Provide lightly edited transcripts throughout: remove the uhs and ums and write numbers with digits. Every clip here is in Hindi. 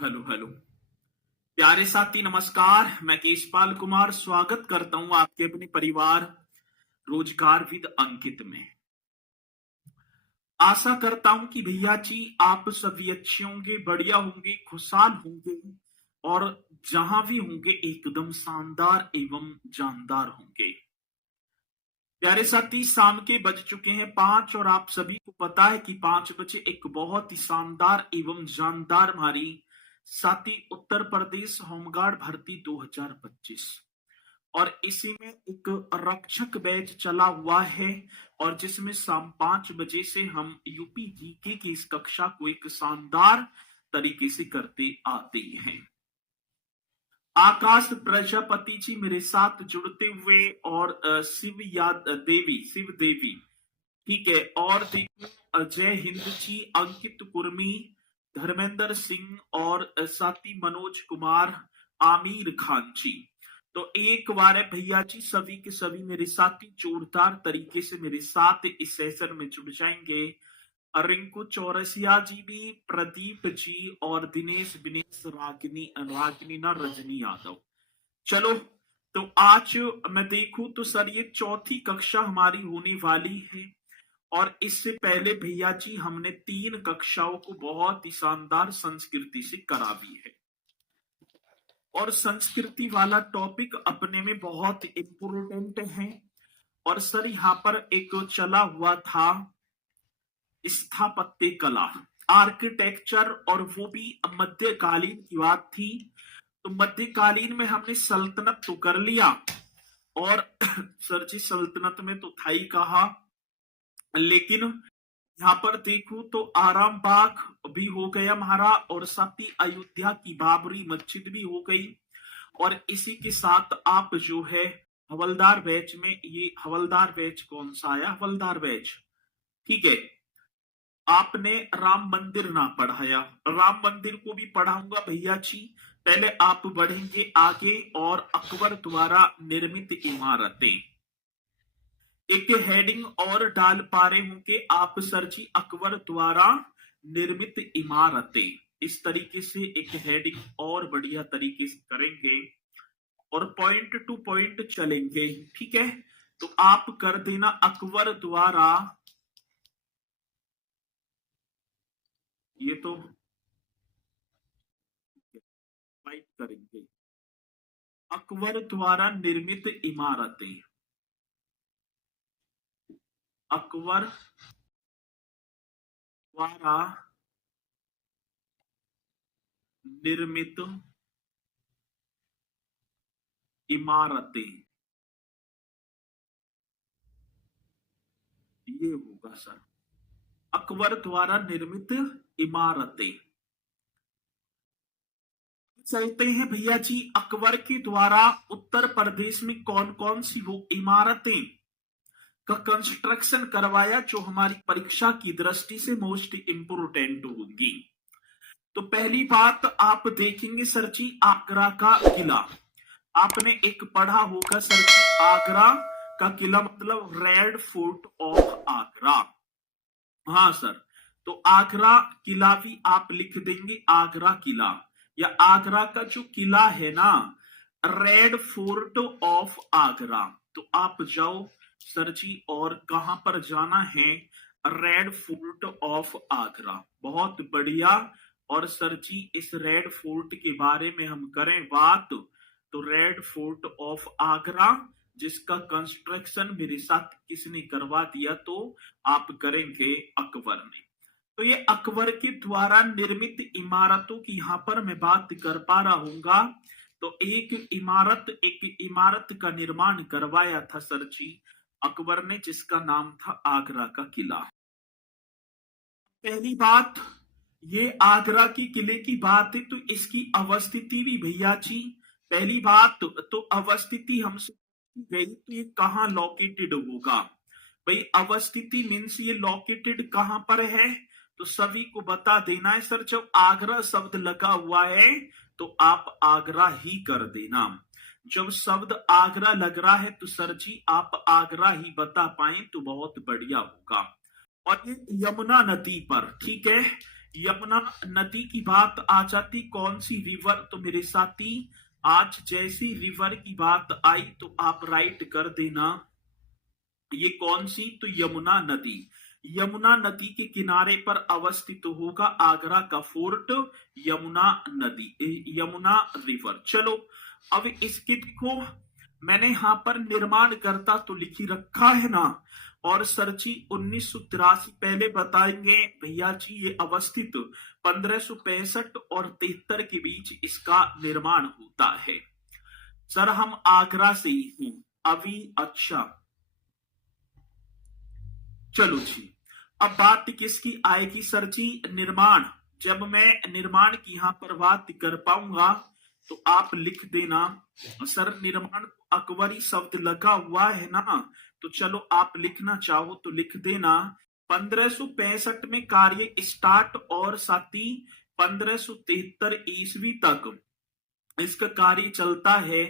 Hello hello. प्यारे साथी नमस्कार, मैं केशपाल कुमार स्वागत करता हूं आपके अपने परिवार रोजगार विद अंकित में। आशा करता हूं कि भैया जी आप सभी अच्छे होंगे, बढ़िया होंगे, खुशहाल होंगे और जहां भी होंगे एकदम शानदार एवं जानदार होंगे। प्यारे साथी शाम के बज चुके हैं 5 और आप सभी को पता है कि 5 बजे एक बहुत ही शानदार एवं जानदार हमारी साथी उत्तर प्रदेश होमगार्ड भर्ती 2025 और इसी में एक रक्षक बैच चला हुआ है और जिसमें शाम 5 बजे से हम यूपी जीके की इस कक्षा को एक शानदार तरीके से करते आते हैं। आकाश प्रजापति जी मेरे साथ जुड़ते हुए और शिव देवी, ठीक है, और देखो जय हिंद जी, अंकित कुर्मी, धर्मेंद्र सिंह और साथी मनोज कुमार, आमिर खान जी। तो एक बार है भैया जी सभी के सभी मेरे साथी जोरदार तरीके से मेरे साथ इस सेशन में जुड़ जाएंगे। रिंकू चौरसिया जी भी, प्रदीप जी और दिनेश विनेश, रागिनी ना रजनी यादव। चलो, तो आज मैं देखूं तो सर ये चौथी कक्षा हमारी होने वाली है और इससे पहले भैया जी हमने 3 कक्षाओं को बहुत ही शानदार संस्कृति से करा भी है और संस्कृति वाला टॉपिक अपने में बहुत इंपोर्टेंट है। और सर यहाँ पर एक चला हुआ था स्थापत्य कला, आर्किटेक्चर, और वो भी मध्यकालीन की बात थी। तो मध्यकालीन में हमने सल्तनत तो कर लिया और सर जी सल्तनत में तो था ही कहा, लेकिन यहाँ पर देखूं तो आराम बाग भी हो गया हमारा और साथ ही अयोध्या की बाबरी मस्जिद भी हो गई। और इसी के साथ आप जो है हवलदार बैच में, ये हवलदार बैच कौन सा आया, हवलदार बैच, ठीक है, आपने राम मंदिर ना पढ़ाया, राम मंदिर को भी पढ़ाऊंगा भैया जी। पहले आप बढ़ेंगे आगे और अकबर द्वारा निर्मित इमारतें, एक हेडिंग और डाल पा रहे होंगे आप सर जी, अकबर द्वारा निर्मित इमारतें, इस तरीके से एक हेडिंग और बढ़िया तरीके से करेंगे और पॉइंट टू पॉइंट चलेंगे, ठीक है। तो आप कर देना अकबर द्वारा, ये तो फाइट करेंगे, अकबर द्वारा निर्मित इमारतें, अकबर द्वारा निर्मित इमारतें, ये होगा सर, अकबर द्वारा निर्मित इमारतें। चलते हैं भैया जी, अकबर के द्वारा उत्तर प्रदेश में कौन कौन सी वो इमारतें का कंस्ट्रक्शन करवाया जो हमारी परीक्षा की दृष्टि से मोस्ट इंपोर्टेंट होगी। तो पहली बात आप देखेंगे सर जी, आगरा का किला, आपने एक पढ़ा होगा सर जी, आगरा का किला मतलब रेड फोर्ट ऑफ आगरा। हाँ सर, तो आगरा किला भी आप लिख देंगे, आगरा किला या आगरा का जो किला है ना, रेड फोर्ट ऑफ आगरा। तो आप जाओ सर जी, और कहां पर जाना है, रेड फोर्ट ऑफ आगरा, बहुत बढ़िया। और सर जी इस रेड फोर्ट के बारे में हम करें बात, तो रेड फोर्ट ऑफ आगरा जिसका कंस्ट्रक्शन मेरे साथ किसने करवा दिया, तो आप करेंगे अकबर ने। तो ये अकबर के द्वारा निर्मित इमारतों की यहां पर मैं बात कर पा रहा हूंगा। तो एक इमारत का निर्माण करवाया था सर जी अकबर ने, जिसका नाम था आगरा का किला। पहली बात, ये आगरा की किले की बात है, तो इसकी अवस्थिति भी भैया जी, पहली बात तो अवस्थिति हमसे गई तो ये कहाँ लोकेटेड होगा भाई, अवस्थिति मीन्स ये लोकेटेड कहां पर है, तो सभी को बता देना है सर, जब आगरा शब्द लगा हुआ है तो आप आगरा ही कर देना। जब शब्द आगरा लग रहा है तो सर जी आप आगरा ही बता पाए तो बहुत बढ़िया होगा। और ये यमुना नदी पर, ठीक है, यमुना नदी की बात आ जाती, कौन सी रिवर? तो मेरे साथी आज जैसी रिवर की बात आई तो आप राइट कर देना, ये कौन सी? तो यमुना नदी। यमुना नदी के किनारे पर अवस्थित होगा आगरा का फोर्ट, यमुना नदी, यमुना रिवर। चलो अब इसके देखो, मैंने यहां पर निर्माण करता तो लिखी रखा है ना, और सर जी 1983 पहले बताएंगे भैया जी, ये अवस्थित 1565 और 73 के बीच इसका निर्माण होता है। सर हम आगरा से ही हूं अभी। अच्छा चलो जी, अब बात किसकी आएगी सर जी? निर्माण। जब मैं निर्माण की यहां पर बात कर पाऊंगा तो आप लिख देना। सर निर्माण अकबरी शब्द लगा हुआ है ना, तो चलो आप लिखना चाहो तो लिख देना। 1565 में कार्य स्टार्ट और साथ ही 1573 ईस्वी तक इसका कार्य चलता है।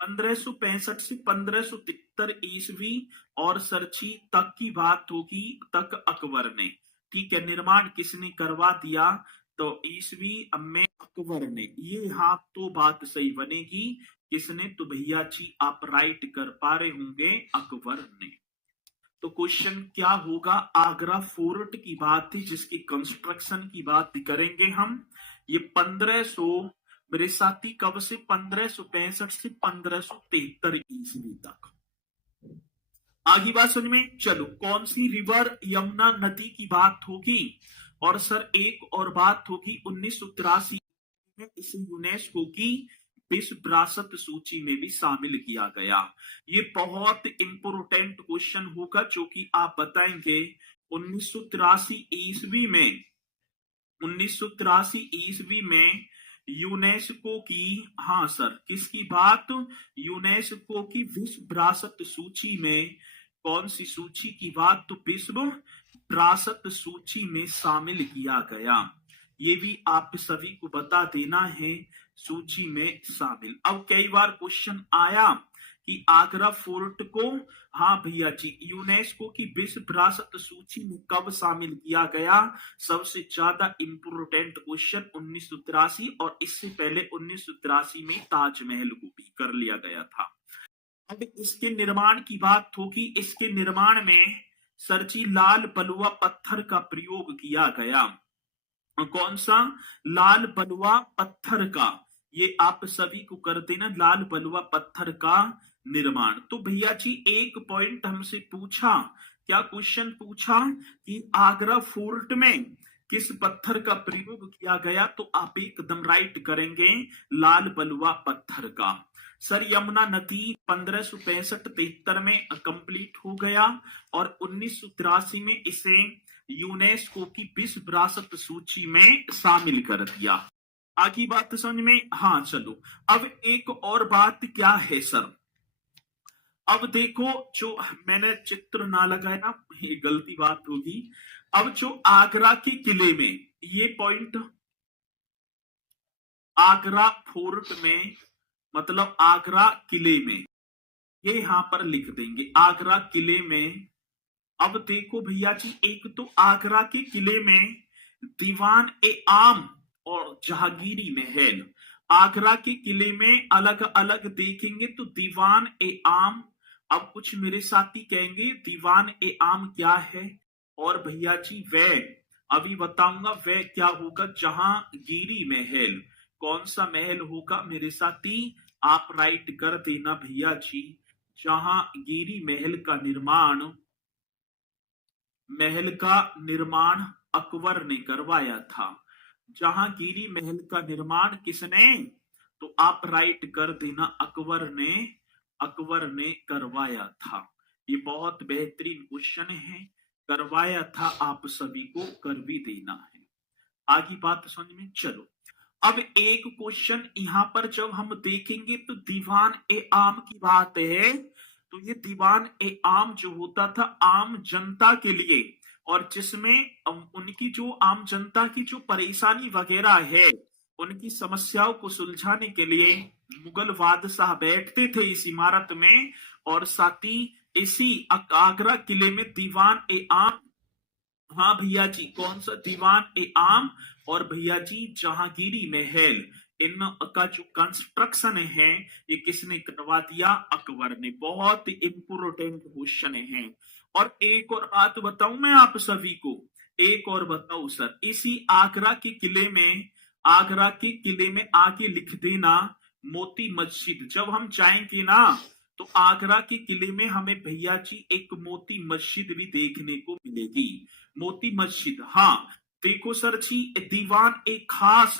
1565 से 1573 ईस्वी और सरची तक की बात होगी, तक अकबर ने, ठीक है। निर्माण किसने करवा दिया? तो ईस्वी में अकबर ने। ये यहाँ तो बात सही बनेगी, किसने? तो भैया जी आप राइट कर पा रहे होंगे, अकबर ने। तो क्वेश्चन क्या होगा? आगरा फोर्ट की बात थी जिसकी कंस्ट्रक्शन की बात करेंगे हम। ये 1500 मेरे साथी कब से? 1565 से 1573 ईस्वी तक। आगे बात समझ में? चलो कौन सी रिवर? यमुना नदी की बात होगी। और सर एक और बात होगी, 1983 में इसे यूनेस्को की विश्व विरासत सूची में भी शामिल किया गया। ये बहुत इंपोर्टेंट क्वेश्चन होगा जो कि आप बताएंगे। 1983 ईस्वी में, 1983 ईस्वी में यूनेस्को की, हाँ सर किसकी बात? यूनेस्को की विश्व विरासत सूची में, कौन सी सूची की बात? तो विश्व विरासत सूची में शामिल किया गया। ये भी आप सभी को बता देना है, सूची में शामिल। अब कई बार क्वेश्चन आया कि आगरा फोर्ट को, हाँ भैया जी, यूनेस्को की विश्व विरासत सूची में कब शामिल किया गया? सबसे ज्यादा इंपोर्टेंट क्वेश्चन 1983, और इससे पहले 1983 में ताजमहल को भी कर लिया गया था। अब इसके निर्माण की बात होगी। इसके निर्माण में सरजी लाल बलुआ पत्थर का प्रयोग किया गया। कौन सा? लाल बलुआ पत्थर का। ये आप सभी को कर देना, लाल बलुआ पत्थर का निर्माण। तो भैया जी एक पॉइंट हमसे पूछा, क्या क्वेश्चन पूछा कि आगरा फोर्ट में किस पत्थर का प्रयोग किया गया? तो आप एकदम राइट करेंगे, लाल बलुआ पत्थर का। सर यमुना नदी 1565-73 में कंप्लीट हो गया और 1983 में इसे यूनेस्को की विश्व विरासत सूची में शामिल कर दिया। आगे बात समझ में? हाँ चलो, अब एक और बात क्या है सर? अब देखो, जो मैंने चित्र ना लगाया, ये गलती बात होगी। अब जो आगरा के किले में, ये पॉइंट आगरा फोर्ट में, मतलब आगरा किले में, ये यहां पर लिख देंगे आगरा किले में। अब देखो भैया जी, एक तो आगरा के किले में दीवान ए आम और जहांगीरी महल। आगरा के किले में अलग अलग देखेंगे तो दीवान ए आम। अब कुछ मेरे साथी कहेंगे दीवान ए आम क्या है, और भैया जी वह अभी बताऊंगा वह क्या होगा, जहांगीरी महल। कौन सा महल होगा मेरे साथी? आप राइट कर देना भैया जी, जहांगीरी महल का निर्माण, महल का निर्माण अकबर ने करवाया था। जहांगीरी महल का निर्माण किसने? तो आप राइट कर देना, अकबर ने, अकबर ने करवाया था। ये बहुत बेहतरीन क्वेश्चन है, करवाया था, आप सभी को कर भी देना है। आगे बात समझ में? चलो अब एक क्वेश्चन यहां पर जब हम देखेंगे तो दीवान ए आम की बात है। तो ये दीवान ए आम जो होता था आम जनता के लिए, और जिसमें उनकी जो आम जनता की जो परेशानी वगैरह है, उनकी समस्याओं को सुलझाने के लिए मुगल बादशाह बैठते थे इस इमारत में। और साथ ही इसी आगरा किले में दीवान ए आम हाँ भैया जी, कौन सा? दीवान ए आम और भैया जी जहांगीरी महल, इनका जो कंस्ट्रक्शन है ये किसने करवा दिया? अकबर ने। बहुत इंपोर्टेंट क्वेश्चन है। और एक और बात बताऊं मैं आप सभी को, एक और बताऊं सर, इसी आगरा के किले में आके लिख देना मोती मस्जिद। जब हम जाएंगे ना तो आगरा के किले में हमें भैया जी एक मोती मस्जिद भी देखने को मिलेगी। मोती मस्जिद, हाँ। देखो सर जी, दीवान एक खास,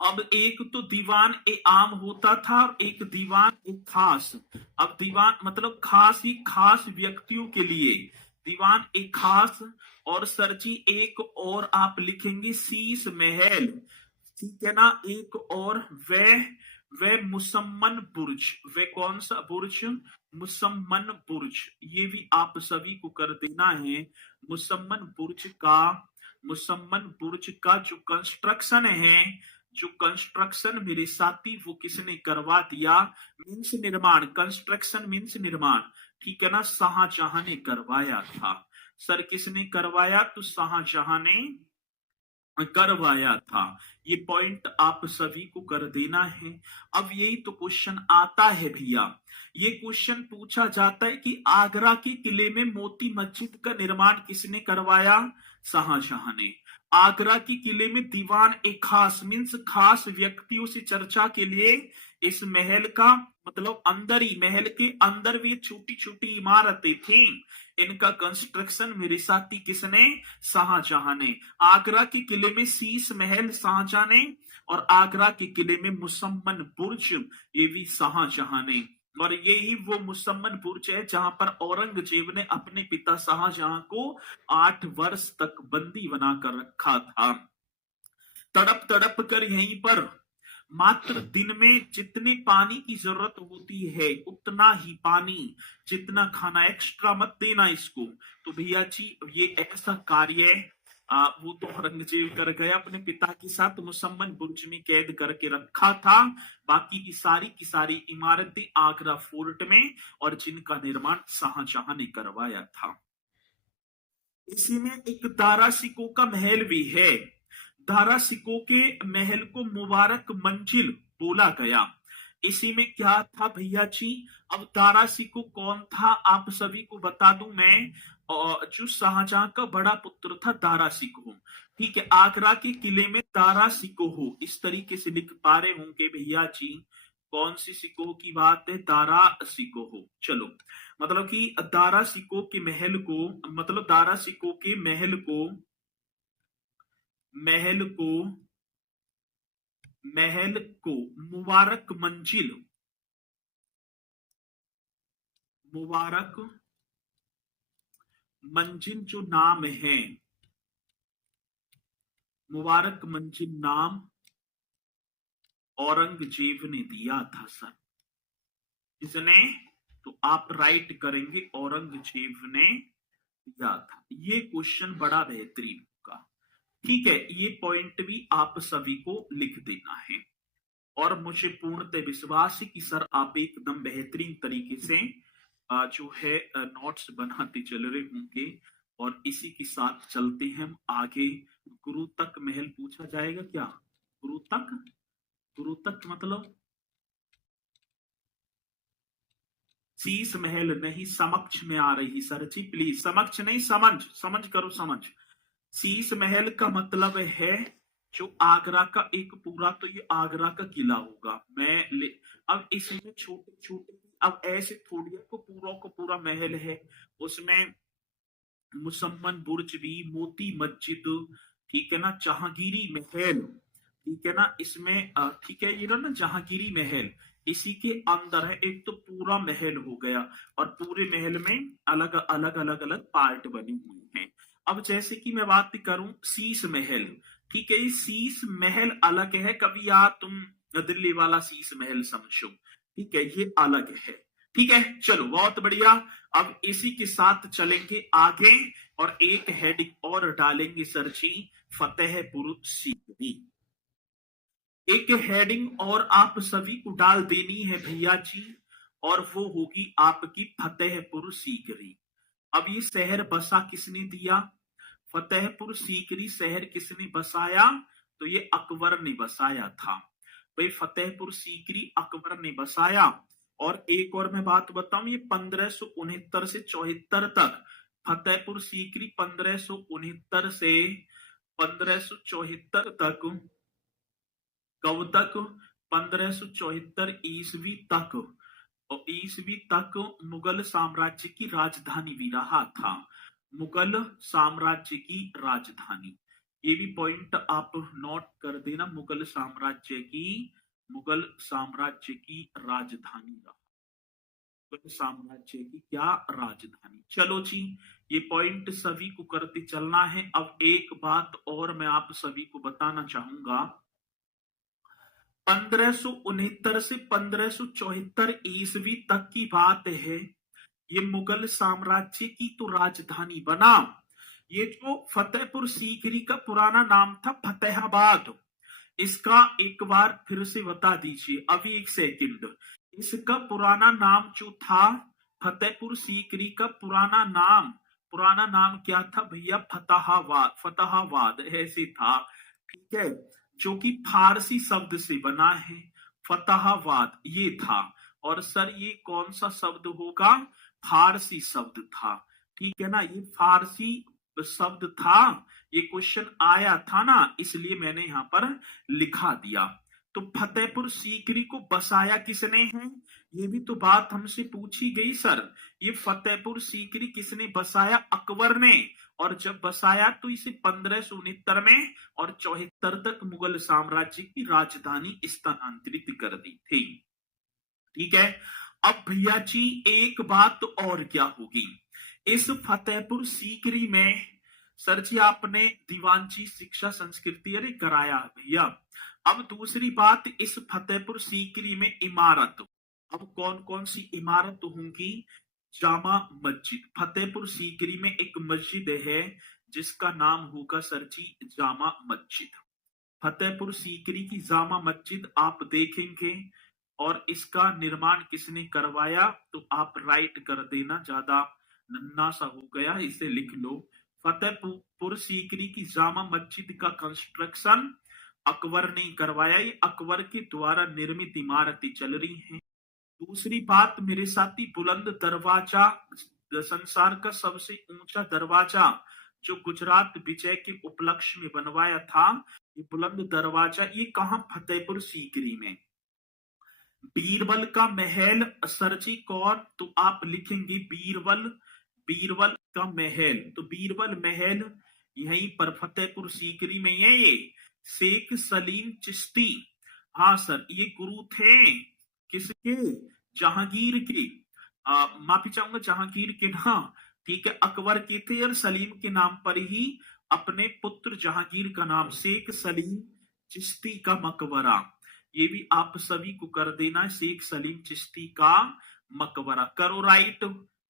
अब एक तो दीवान ए आम होता था और एक दीवान एक खास। अब दीवान मतलब खास ही खास व्यक्तियों के लिए दीवान एक खास। और सर जी एक और आप लिखेंगे शीश महल, ठीक है ना? एक और वह मुसम्मन बुर्ज, वह कौन सा बुर्ज? मुसम्मन बुर्ज, ये भी आप सभी को कर देना है। मुसम्मन बुर्ज का जो कंस्ट्रक्शन है, जो कंस्ट्रक्शन मेरे साथी वो किसने करवा दिया? मीन्स निर्माण, कंस्ट्रक्शन मीन्स निर्माण, ठीक है ना? शाहजहां ने करवाया था। सर किसने करवाया? तो शाहजहां ने करवाया था। ये पॉइंट आप सभी को कर देना है। अब यही तो क्वेश्चन आता है भैया, ये क्वेश्चन पूछा जाता है कि आगरा के किले में मोती मस्जिद का निर्माण किसने करवाया? शाहजहां ने। आगरा के किले में दीवान एक खास मीन्स खास व्यक्तियों से चर्चा के लिए इस महल का मतलब अंदर ही, महल के अंदर भी छोटी छोटी इमारतें थी, इनका कंस्ट्रक्शन मेरे साथी किसने? शाहजहां ने। आगरा के किले में शीश महल शाहजहां ने, और आगरा के किले में मुसम्मन बुर्ज ये भी शाहजहां ने। और यही वो मुसम्मन बुर्ज है जहां पर औरंगजेब ने अपने पिता शाहजहां को 8 वर्ष तक बंदी बनाकर रखा था। तड़प तड़प कर यहीं पर मात्र दिन में जितने पानी की जरूरत होती है उतना ही पानी, जितना खाना एक्स्ट्रा मत देना इसको। तो भैया जी ये ऐसा कार्य वो तो औरंगजेब कर गया, अपने पिता के साथ मुसम्मन बुर्ज में कैद करके रखा था। बाकी की सारी इमारतें आगरा फोर्ट में, और जिनका निर्माण शाहजहां ने करवाया था। इसी में एक दारा सिकों का महल भी है। दारा सिकों के महल को मुबारक मंजिल बोला गया। इसी में क्या था भैया जी? अब दारा सिको कौन था आप सभी को बता दूं मैं, जो शाहजहां का बड़ा पुत्र था दारा सिको, ठीक है? आगरा के किले में दारा सिको हो, इस तरीके से लिख पा रहे होंगे भैया जी। कौन सी सिको की बात है? दारा सिको हो। चलो, मतलब कि दारा सिको के महल को, मतलब दारा सिको के महल को मुबारक मंजिल जो नाम है, मुबारक मंजिल नाम औरंगजेब ने दिया था सर। किसने? तो आप राइट करेंगे औरंगजेब ने दिया था। ये क्वेश्चन बड़ा बेहतरीन होगा, ठीक है? ये पॉइंट भी आप सभी को लिख देना है। और मुझे पूर्णतः विश्वास है कि सर आप एकदम बेहतरीन तरीके से जो है नोट्स बनाते चल रहे होंगे। और इसी के साथ चलते हैं हम आगे। गुरु तक महल पूछा जाएगा क्या? गुरु तक मतलब शीश महल नहीं, समक्ष में आ रही सर जी, प्लीज समक्ष नहीं, समझ करो, समझ। शीश महल का मतलब है जो आगरा का एक पूरा, तो ये आगरा का किला होगा। अब इसमें छोटे छोटे, अब ऐसे थोड़ी को पूरा महल है, उसमें मुसम्मन बुर्ज भी, मोती मस्जिद, ठीक है ना, जहांगीरी महल, ठीक है ना, इसमें ठीक है, ये ना जहांगीरी महल इसी के अंदर है। एक तो पूरा महल हो गया, और पूरे महल में अलग अलग अलग अलग पार्ट बने हुए हैं। अब जैसे कि मैं बात करूं शीश महल, ठीक है, शीश महल अलग है। कभी यार तुम दिल्ली वाला शीश महल समझो, ठीक है, ये अलग है, ठीक है? चलो बहुत बढ़िया। अब इसी के साथ चलेंगे आगे, और एक हेडिंग और डालेंगे सर जी, फतेहपुर सीकरी। एक हेडिंग और आप सभी को डाल देनी है भैया जी, और वो होगी आपकी फतेहपुर सीकरी। अब ये शहर बसा किसने दिया? फतेहपुर सीकरी शहर किसने बसाया? तो ये अकबर ने बसाया था। भाई फतेहपुर सीकरी अकबर ने बसाया। और एक और मैं बात बताऊं, ये 1569 से 74 तक, फतेहपुर सीकरी 1569 से 1574 तक, कब तक? 1574 ईस्वी तक, और ईस्वी तक मुगल साम्राज्य की राजधानी भी रहा था। मुगल साम्राज्य की राजधानी, ये भी पॉइंट आप नोट कर देना, मुगल साम्राज्य की राजधानी रहा, मुगल साम्राज्य की क्या राजधानी। चलो जी, ये पॉइंट सभी को करते चलना है। अब एक बात और मैं आप सभी को बताना चाहूंगा, 1569 से 1574 ईस्वी तक की बात है। ये मुगल साम्राज्य की तो राजधानी बना। ये जो फतेहपुर सीकरी का पुराना नाम था फतेहाबाद, इसका एक बार फिर से बता दीजिए, अभी एक सेकंड। इसका पुराना नाम जो था, फतेहपुर सीकरी का पुराना नाम क्या था भैया? फतेहाबाद ऐसे था, ठीक है, जो कि फारसी शब्द से बना है। फतेहाबाद ये था। और सर ये कौन सा शब्द होगा? फारसी शब्द था, ठीक है ना, ये फारसी शब्द था। ये क्वेश्चन आया था ना, इसलिए मैंने यहां पर लिखा दिया। तो फतेहपुर सीकरी को बसाया किसने है? ये भी तो बात हमसे पूछी गई सर। ये फतेहपुर सीकरी किसने बसाया? अकबर ने। और जब बसाया तो इसे 1569 में और 74 तक मुगल साम्राज्य की राजधानी स्थानांतरित कर दी थी, ठीक है। अब भैया जी एक बात और क्या होगी, इस फतेहपुर सीकरी में सर जी आपने दीवानची शिक्षा संस्कृति अरे कराया भैया। अब दूसरी बात, इस फतेहपुर सीकरी में इमारत, अब कौन कौन सी इमारत होंगी? जामा मस्जिद, फतेहपुर सीकरी में एक मस्जिद है जिसका नाम होगा सर जी जामा मस्जिद। फतेहपुर सीकरी की जामा मस्जिद आप देखेंगे। और इसका निर्माण किसने करवाया? तो आप राइट कर देना, ज्यादा नन्ना सा हो गया, इसे लिख लो। फतेहपुर सीकरी की जामा मस्जिद का कंस्ट्रक्शन अकबर ने करवाया। ये अकबर के द्वारा निर्मित इमारतें चल रही हैं। दूसरी बात मेरे साथी, बुलंद दरवाजा, संसार का सबसे ऊंचा दरवाजा जो गुजरात विजय के उपलक्ष्य में बनवाया था, ये बुलंद दरवाजा, ये कहां? फतेहपुर सीकरी में। बीरबल का महल सर जी कौन? तो आप लिखेंगे बीरबल का महल। तो बीरबल महल यहीं पर फतेहपुर सीकरी में है। ये शेख सलीम चिश्ती, हाँ सर, ये गुरु थे किसके? जहांगीर के, माफी चाहूंगा, जहांगीर के ना, ठीक है, अकबर के थे। और सलीम के नाम पर ही अपने पुत्र जहांगीर का नाम, शेख सलीम चिश्ती का मकबरा, ये भी आप सभी को कर देना, शेख सलीम चिश्ती का मकबरा। करो राइट,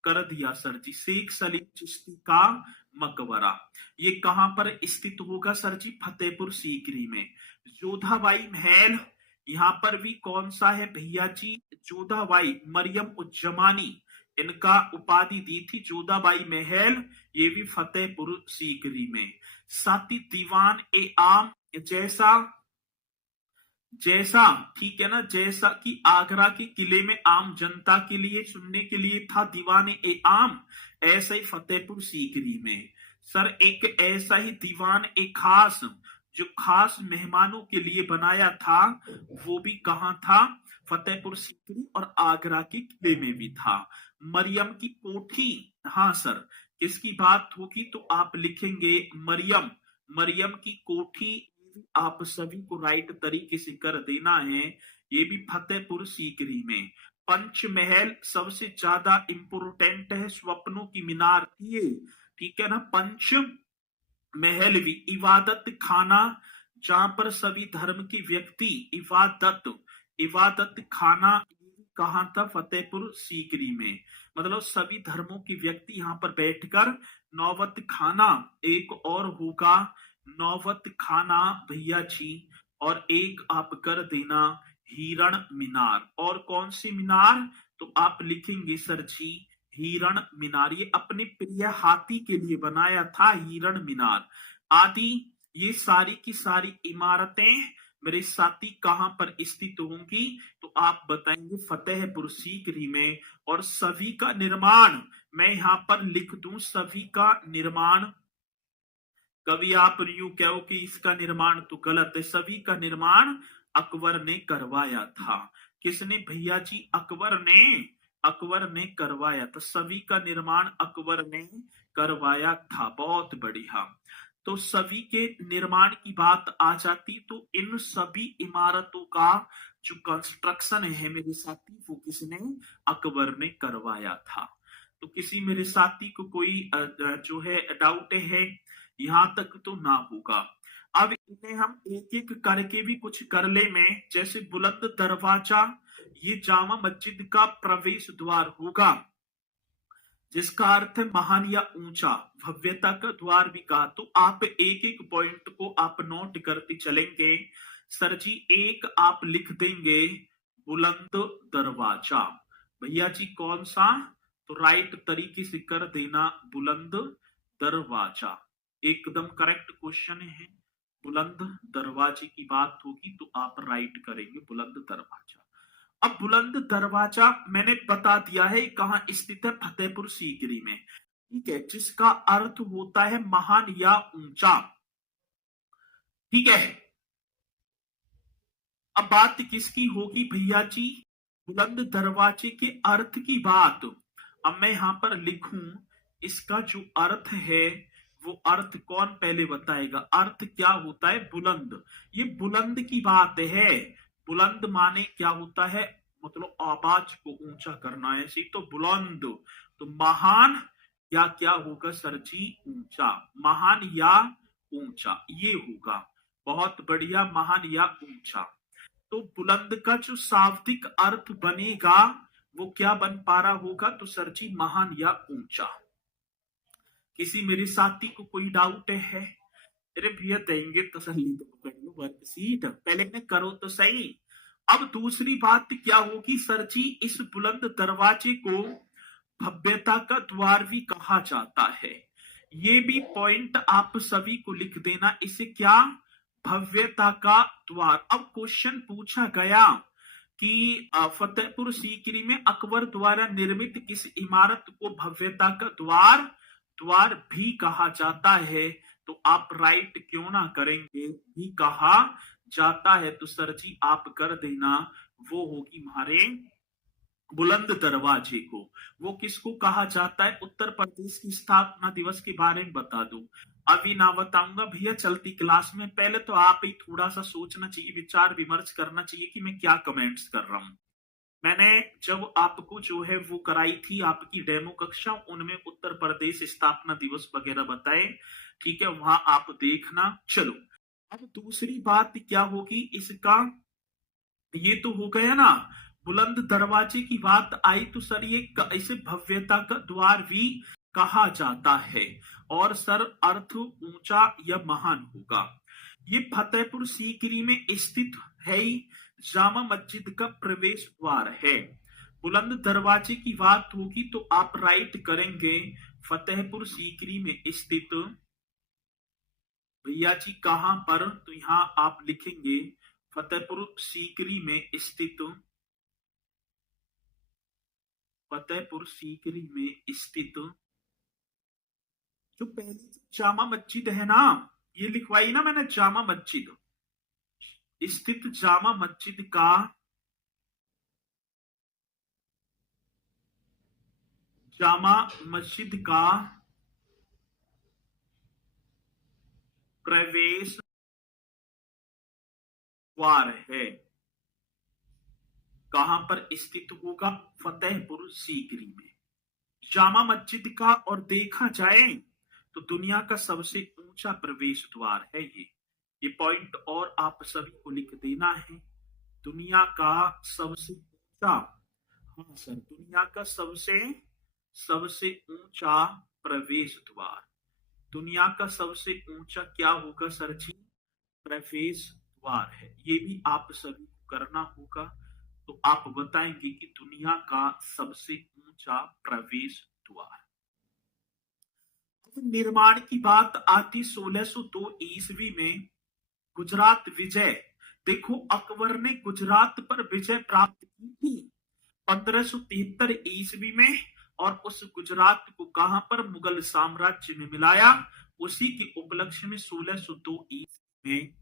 कर दिया सर जी, शेख सलीम चिश्ती का मकबरा। ये कहां पर स्थित होगा सर जी? फतेहपुर सीकरी में। जोधाबाई महल, यहां पर भी कौन सा है भैया जी? जोधाबाई, मरियम उज्जमानी इनका उपाधि दी थी जोधाबाई महल, ये भी फतेहपुर सीकरी में। साथी दीवान ए आम, जैसा ठीक है ना, जैसा कि आगरा के किले में आम जनता के लिए सुनने के लिए था दीवान ए आम, ऐसा ही फतेहपुर सीकरी में सर एक ऐसा ही दीवान ए खास, जो खास मेहमानों के लिए बनाया था, वो भी कहां था? फतेहपुर सीकरी और आगरा के किले में भी था। मरियम की कोठी, हाँ सर, किसकी बात होगी? तो आप लिखेंगे मरियम की कोठी। आप सभी को राइट तरीके से कर देना है, ये भी फतेहपुर सीकरी में। पंचमहल सबसे ज्यादा इंपोर्टेंट है, स्वप्नों की मीनार थी ये, ठीक है ना। पंच महल भी इबादत खाना, जहां पर सभी धर्म के व्यक्ति इबादत खाना कहां था? फतेहपुर सीकरी में। मतलब सभी धर्मों के व्यक्ति यहाँ पर बैठकर नौबत खाना, एक और होगा नौबत खाना भैया जी। और एक आप कर देना हिरण मीनार। और कौन सी मीनार? तो आप लिखेंगे सर जी हिरण मीनार, ये अपने प्रिय हाथी के लिए बनाया था हिरण मीनार आदि। ये सारी की सारी इमारतें मेरे साथी कहां पर स्थित होंगी? तो आप बताएंगे फतेहपुर सीकरी में। और सभी का निर्माण मैं यहां पर लिख दूं, सभी का निर्माण। कभी आप यूं कहो कि इसका निर्माण तो गलत है, सभी का निर्माण अकबर ने करवाया था। किसने भैया जी? अकबर ने करवाया था। सभी का निर्माण अकबर ने करवाया था। बहुत बढ़िया। तो सभी के निर्माण की बात आ जाती तो इन सभी इमारतों का जो कंस्ट्रक्शन है मेरे साथी, वो किसने? अकबर ने करवाया था। तो किसी मेरे साथी को कोई जो है डाउट है? यहां तक तो ना होगा। अब इन्हें हम एक एक करके भी कुछ कर ले में, जैसे बुलंद दरवाजा, ये जामा मस्जिद का प्रवेश द्वार होगा, जिसका अर्थ है महान या ऊंचा, भव्यता का द्वार भी कहा। तो आप एक एक पॉइंट को आप नोट करते चलेंगे। सर जी एक आप लिख देंगे बुलंद दरवाजा। भैया जी कौन सा? तो राइट तरीके से कर देना बुलंद दरवाजा। एकदम करेक्ट क्वेश्चन है। बुलंद दरवाजे की बात होगी तो आप राइट करेंगे बुलंद दरवाजा। अब बुलंद दरवाजा मैंने बता दिया है कहां स्थित है, फतेहपुर सीकरी में। ठीक है, जिसका अर्थ होता है महान या ऊंचा। ठीक है, अब बात किसकी होगी भैया जी? बुलंद दरवाजे के अर्थ की बात। अब मैं यहां पर लिखूं इसका जो अर्थ है, वो अर्थ कौन पहले बताएगा? अर्थ क्या होता है? बुलंद। ये बुलंद की बात है। बुलंद माने क्या होता है? मतलब आवाज को ऊंचा करना है। ऐसी तो बुलंद। तो महान या क्या होगा सर जी? ऊंचा। महान या ऊंचा ये होगा। बहुत बढ़िया, महान या ऊंचा। तो बुलंद का जो शाब्दिक अर्थ बनेगा वो क्या बन पा रहा होगा? तो सर जी महान या ऊंचा। किसी मेरे साथी को कोई डाउट है? अरे भैया देंगे तसल्ली तो पकड़ लो वर्कशीट, पहले ने करो तो सही। अब दूसरी बात क्या होगी सर जी? इस बुलंद दरवाजे को भव्यता का द्वार भी कहा जाता है। ये भी पॉइंट आप सभी को लिख देना। इसे क्या? भव्यता का द्वार। अब क्वेश्चन पूछा गया कि फतेहपुर सीकरी में अकबर द्वारा निर्मित किस इमारत को भव्यता का द्वार भी कहा जाता है? तो आप राइट क्यों ना करेंगे? भी कहा जाता है तो सर जी आप कर देना। वो होगी हमारे बुलंद दरवाजे को। वो किसको कहा जाता है? उत्तर प्रदेश की स्थापना दिवस के बारे में बता दो। अभी ना बताऊंगा भैया चलती क्लास में। पहले तो आप ही थोड़ा सा सोचना चाहिए, विचार विमर्श करना चाहिए कि मैं क्या कमेंट्स कर रहा हूं। मैंने जब आपको जो है वो कराई थी आपकी डेमो कक्षा, उनमें उत्तर प्रदेश स्थापना दिवस वगैरह बताए। ठीक है, वहां आप देखना। चलो अब दूसरी बात क्या होगी इसका? ये तो हो गया ना, बुलंद दरवाजे की बात आई तो सर ये इसे भव्यता का द्वार भी कहा जाता है। और सर अर्थ ऊंचा या महान होगा। ये फतेहपुर सीकरी में स्थित है, जामा मस्जिद का प्रवेश द्वार है। बुलंद दरवाजे की बात होगी तो आप राइट करेंगे फतेहपुर सीकरी में स्थित। भैया जी कहां पर? तो यहां आप लिखेंगे फतेहपुर सीकरी में स्थित। फतेहपुर सीकरी में स्थित जो पहली जामा मस्जिद है ना, ये लिखवाई ना मैंने, जामा मस्जिद स्थित जामा मस्जिद का प्रवेश द्वार है। कहां पर स्थित होगा? फतेहपुर सीकरी में जामा मस्जिद का। और देखा जाए तो दुनिया का सबसे ऊंचा प्रवेश द्वार है ये पॉइंट और आप सभी को लिख देना है। दुनिया का सबसे ऊंचा, हाँ सर, दुनिया का सबसे ऊंचा प्रवेश द्वार। दुनिया का सबसे ऊंचा क्या होगा सर जी? प्रवेश द्वार है। ये भी आप सभी को करना होगा। तो आप बताएंगे कि दुनिया का सबसे ऊंचा प्रवेश द्वार। निर्माण की बात आती 1602 ईस्वी में गुजरात विजय। देखो अकबर ने गुजरात पर विजय प्राप्त की थी 1573 ईस्वी में, और उस गुजरात को कहां पर मुगल साम्राज्य में मिलाया, उसी के उपलक्ष्य में 1602 ईस्वी में,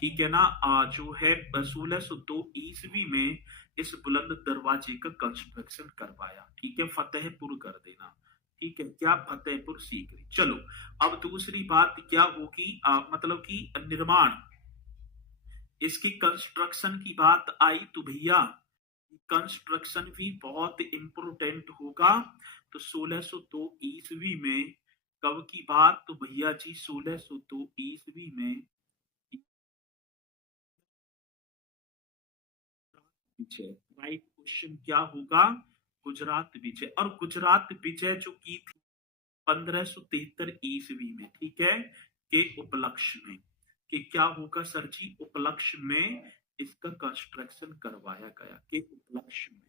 ठीक है ना, जो है 1602 ईस्वी में इस बुलंद दरवाजे का कंस्ट्रक्शन करवाया। ठीक है, फतेहपुर कर देना। ठीक है, क्या फतेहपुर सीकरी। चलो अब दूसरी बात क्या होगी, मतलब कि निर्माण, इसकी कंस्ट्रक्शन की बात आई तो भैया कंस्ट्रक्शन भी बहुत इंपोर्टेंट होगा। तो 1602 ईस्वी में कब की बात, तो भैया जी 1602 ईस्वी में विजय। राइट क्वेश्चन क्या होगा, गुजरात विजय। और गुजरात विजय जो की थी 1573 ईस्वी में, ठीक है, के उपलक्ष्य में, कि क्या होगा सर जी, उपलक्ष्य में इसका कंस्ट्रक्शन करवाया गया, के उपलक्ष्य में।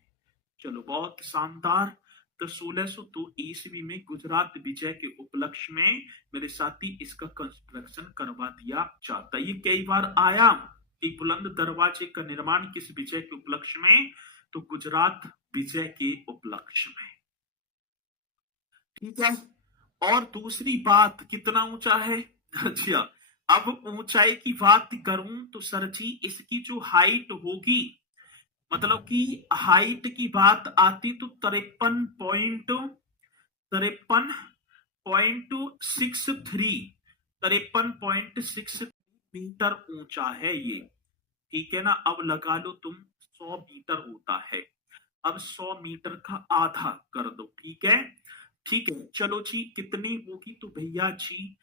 चलो बहुत शानदार। तो 1602 ईस्वी में गुजरात विजय के उपलक्ष्य में मेरे साथी इसका कंस्ट्रक्शन करवा दिया जाता। ये कई बार आया कि बुलंद दरवाजे का निर्माण किस विजय के उपलक्ष्य में, तो गुजरात विजय के उपलक्ष्य में। ठीक है, और दूसरी बात कितना ऊंचा है। अच्छा, अब ऊंचाई की बात करूं तो सर जी इसकी जो हाइट होगी, मतलब कि हाइट की बात आती तो 53.63 मीटर ऊंचा है ये। ठीक है ना, अब लगा लो तुम 100 मीटर होता है, अब 100 मीटर का आधा कर दो। ठीक है, ठीक है, चलो जी कितनी होगी, तो भैया जी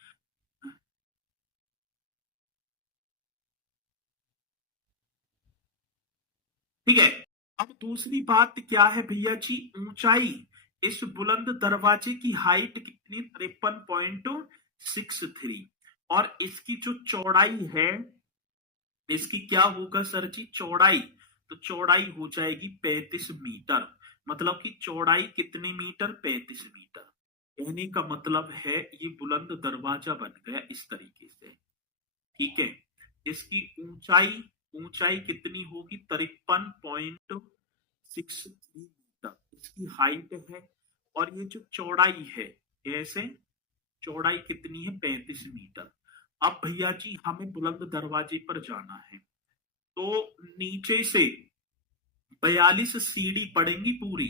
ठीक है। अब दूसरी बात क्या है भैया जी, ऊंचाई, इस बुलंद दरवाजे की हाइट कितनी, 53.63, और इसकी जो चौड़ाई है, इसकी क्या होगा सर जी चौड़ाई, तो चौड़ाई हो जाएगी 35 मीटर। मतलब कि चौड़ाई कितने मीटर, 35 मीटर। कहने का मतलब है ये बुलंद दरवाजा बन गया इस तरीके से। ठीक है, इसकी ऊंचाई, ऊंचाई कितनी होगी, 53.63 मीटर इसकी हाइट है, और ये जो चौड़ाई है, ऐसे चौड़ाई कितनी है, 35 मीटर। अब भैया जी हमें बुलंद दरवाजे पर जाना है, तो नीचे से 42 सीढ़ी पड़ेंगी पूरी।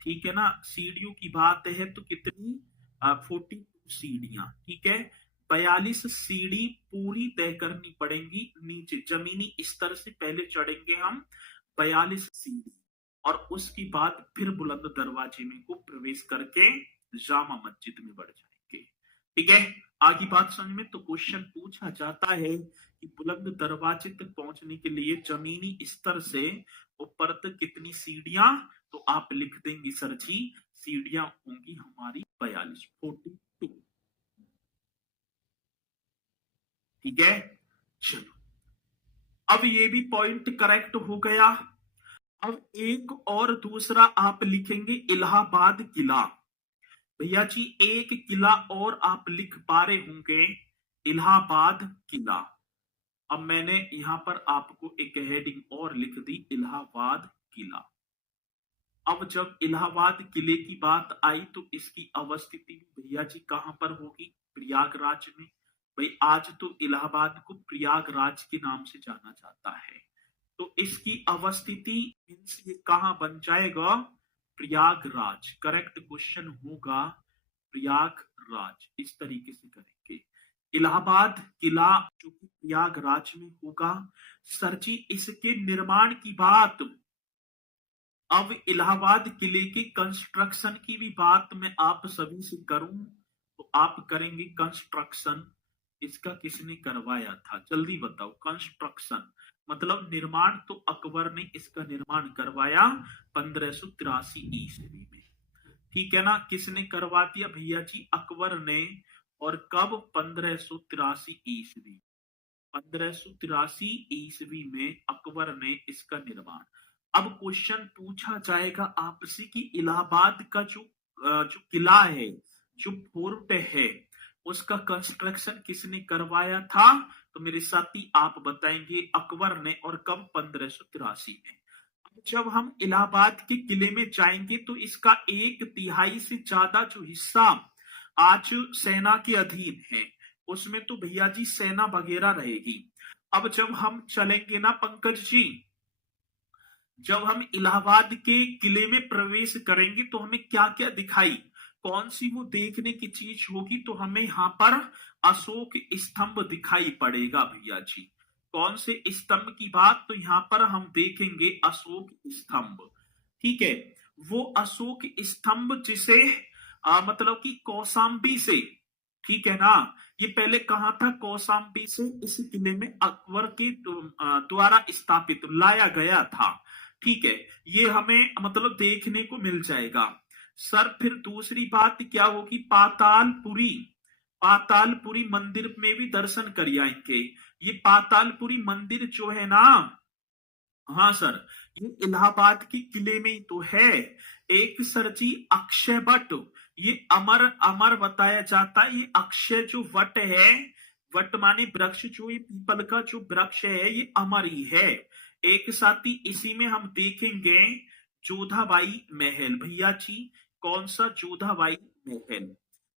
ठीक है ना, सीढ़ियों की बात है तो कितनी, 42 सीढ़ियां। ठीक है, 42 सीढ़ी पूरी तय करनी पड़ेंगी, नीचे जमीनी स्तर से पहले चढ़ेंगे हम 42 सीढ़ी, और उसकी बाद फिर बुलंद दरवाजे में को प्रवेश करके जामा मस्जिद में बढ़ जाएंगे। ठीक है, आगे बात समझ में। तो क्वेश्चन पूछा जाता है कि बुलंद दरवाजे तक पहुंचने के लिए जमीनी स्तर से ऊपर तक कितनी सीढ़ियां, तो आप लिख देंगे सर जी सीढ़ियां होंगी हमारी 42। ठीक है, चलो अब ये भी पॉइंट करेक्ट हो गया। अब एक और दूसरा आप लिखेंगे इलाहाबाद किला। भैया जी एक किला और आप लिख पा रहे होंगे, इलाहाबाद किला। अब मैंने यहां पर आपको एक हेडिंग और लिख दी, इलाहाबाद किला। अब जब इलाहाबाद किले की बात आई तो इसकी अवस्थिति भैया जी कहां पर होगी, प्रयागराज में। भाई आज तो इलाहाबाद को प्रयागराज के नाम से जाना जाता है, तो इसकी अवस्थिति मीन्स ये कहां बन जाएगा, प्रयागराज। करेक्ट क्वेश्चन होगा प्रयागराज, इस तरीके से करेंगे। इलाहाबाद किला जो कि प्रयागराज में होगा। सर जी इसके निर्माण की बात, अब इलाहाबाद किले के कंस्ट्रक्शन की भी बात मैं आप सभी से करूं तो आप करेंगे कंस्ट्रक्शन, इसका किसने करवाया था, जल्दी बताओ। कंस्ट्रक्शन मतलब निर्माण, तो अकबर ने इसका निर्माण करवाया 1583 ईस्वी में। ठीक है ना, किसने करवा दिया भैया जी, अकबर ने। और कब, 1583 ईस्वी, 1583 ईस्वी में अकबर ने इसका निर्माण। अब क्वेश्चन पूछा जाएगा आपसे कि इलाहाबाद का जो किला है, जो फोर्ट है, उसका कंस्ट्रक्शन किसने करवाया था? तो मेरे साथी आप बताएंगे अकबर ने, और कब? 1583 में। जब हम इलाहाबाद के किले में जाएंगे तो इसका 1/3 से ज्यादा जो हिस्सा आज सेना के अधीन है, उसमें तो भैया जी सेना वगैरह रहेगी। अब जब हम चलेंगे ना पंकज जी, जब हम इलाहाबाद के किले में प्रवेश करेंगे तो हमें क्या क्या दिखाई, कौन सी वो देखने की चीज होगी? तो हमें यहाँ पर अशोक स्तंभ दिखाई पड़ेगा भैया जी। कौन से स्तंभ की बात? तो यहाँ पर हम देखेंगे अशोक स्तंभ। ठीक है, वो अशोक स्तंभ जिसे मतलब कि कौशाम्बी से, ठीक है ना, ये पहले कहा था? कौशाम्बी से इस किले में अकबर के द्वारा स्थापित लाया गया था। ठीक है, ये हमें मतलब देखने को मिल जाएगा। सर फिर दूसरी बात क्या होगी? पातालपुरी, पातालपुरी मंदिर में भी दर्शन कर आएंगे। ये पातालपुरी मंदिर जो है ना, हाँ सर, ये इलाहाबाद के किले में ही तो है। एक सर जी अक्षय वट, ये अमर अमर बताया जाता है। ये अक्षय जो वट है, वट माने वृक्ष, जो ये पीपल का जो वृक्ष है ये अमर ही है। एक साथ ही इसी में हम देखेंगे जोधाबाई महल भैया जी। कौन सा? जोधाबाई महल।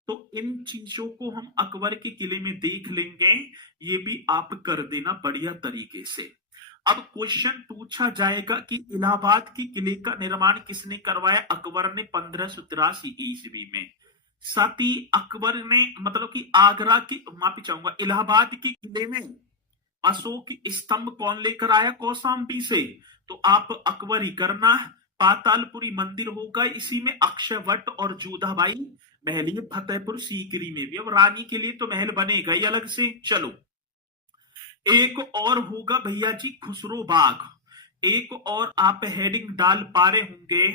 तो इन चीजों को हम अकबर के किले में देख लेंगे, ये भी आप कर देना बढ़िया तरीके से। अब क्वेश्चन पूछा जाएगा कि इलाहाबाद के किले का निर्माण किसने करवाया? अकबर ने 1583 ईस्वी में। साथ ही अकबर ने मतलब कि आगरा की, माफी चाहूंगा, इलाहाबाद के किले में अशोक स्तंभ कौन लेकर आया? कौशाम्बी से। तो आप अकबर ही करना। पातालपुरी मंदिर होगा इसी में, अक्षय वट और जोधाबाई महल, ये फतेहपुर सीकरी में भी। अब रानी के लिए तो महल बनेगा ही अलग से। चलो, एक और होगा भैया जी खुसरो बाग। एक और आप हेडिंग डाल पा रहे होंगे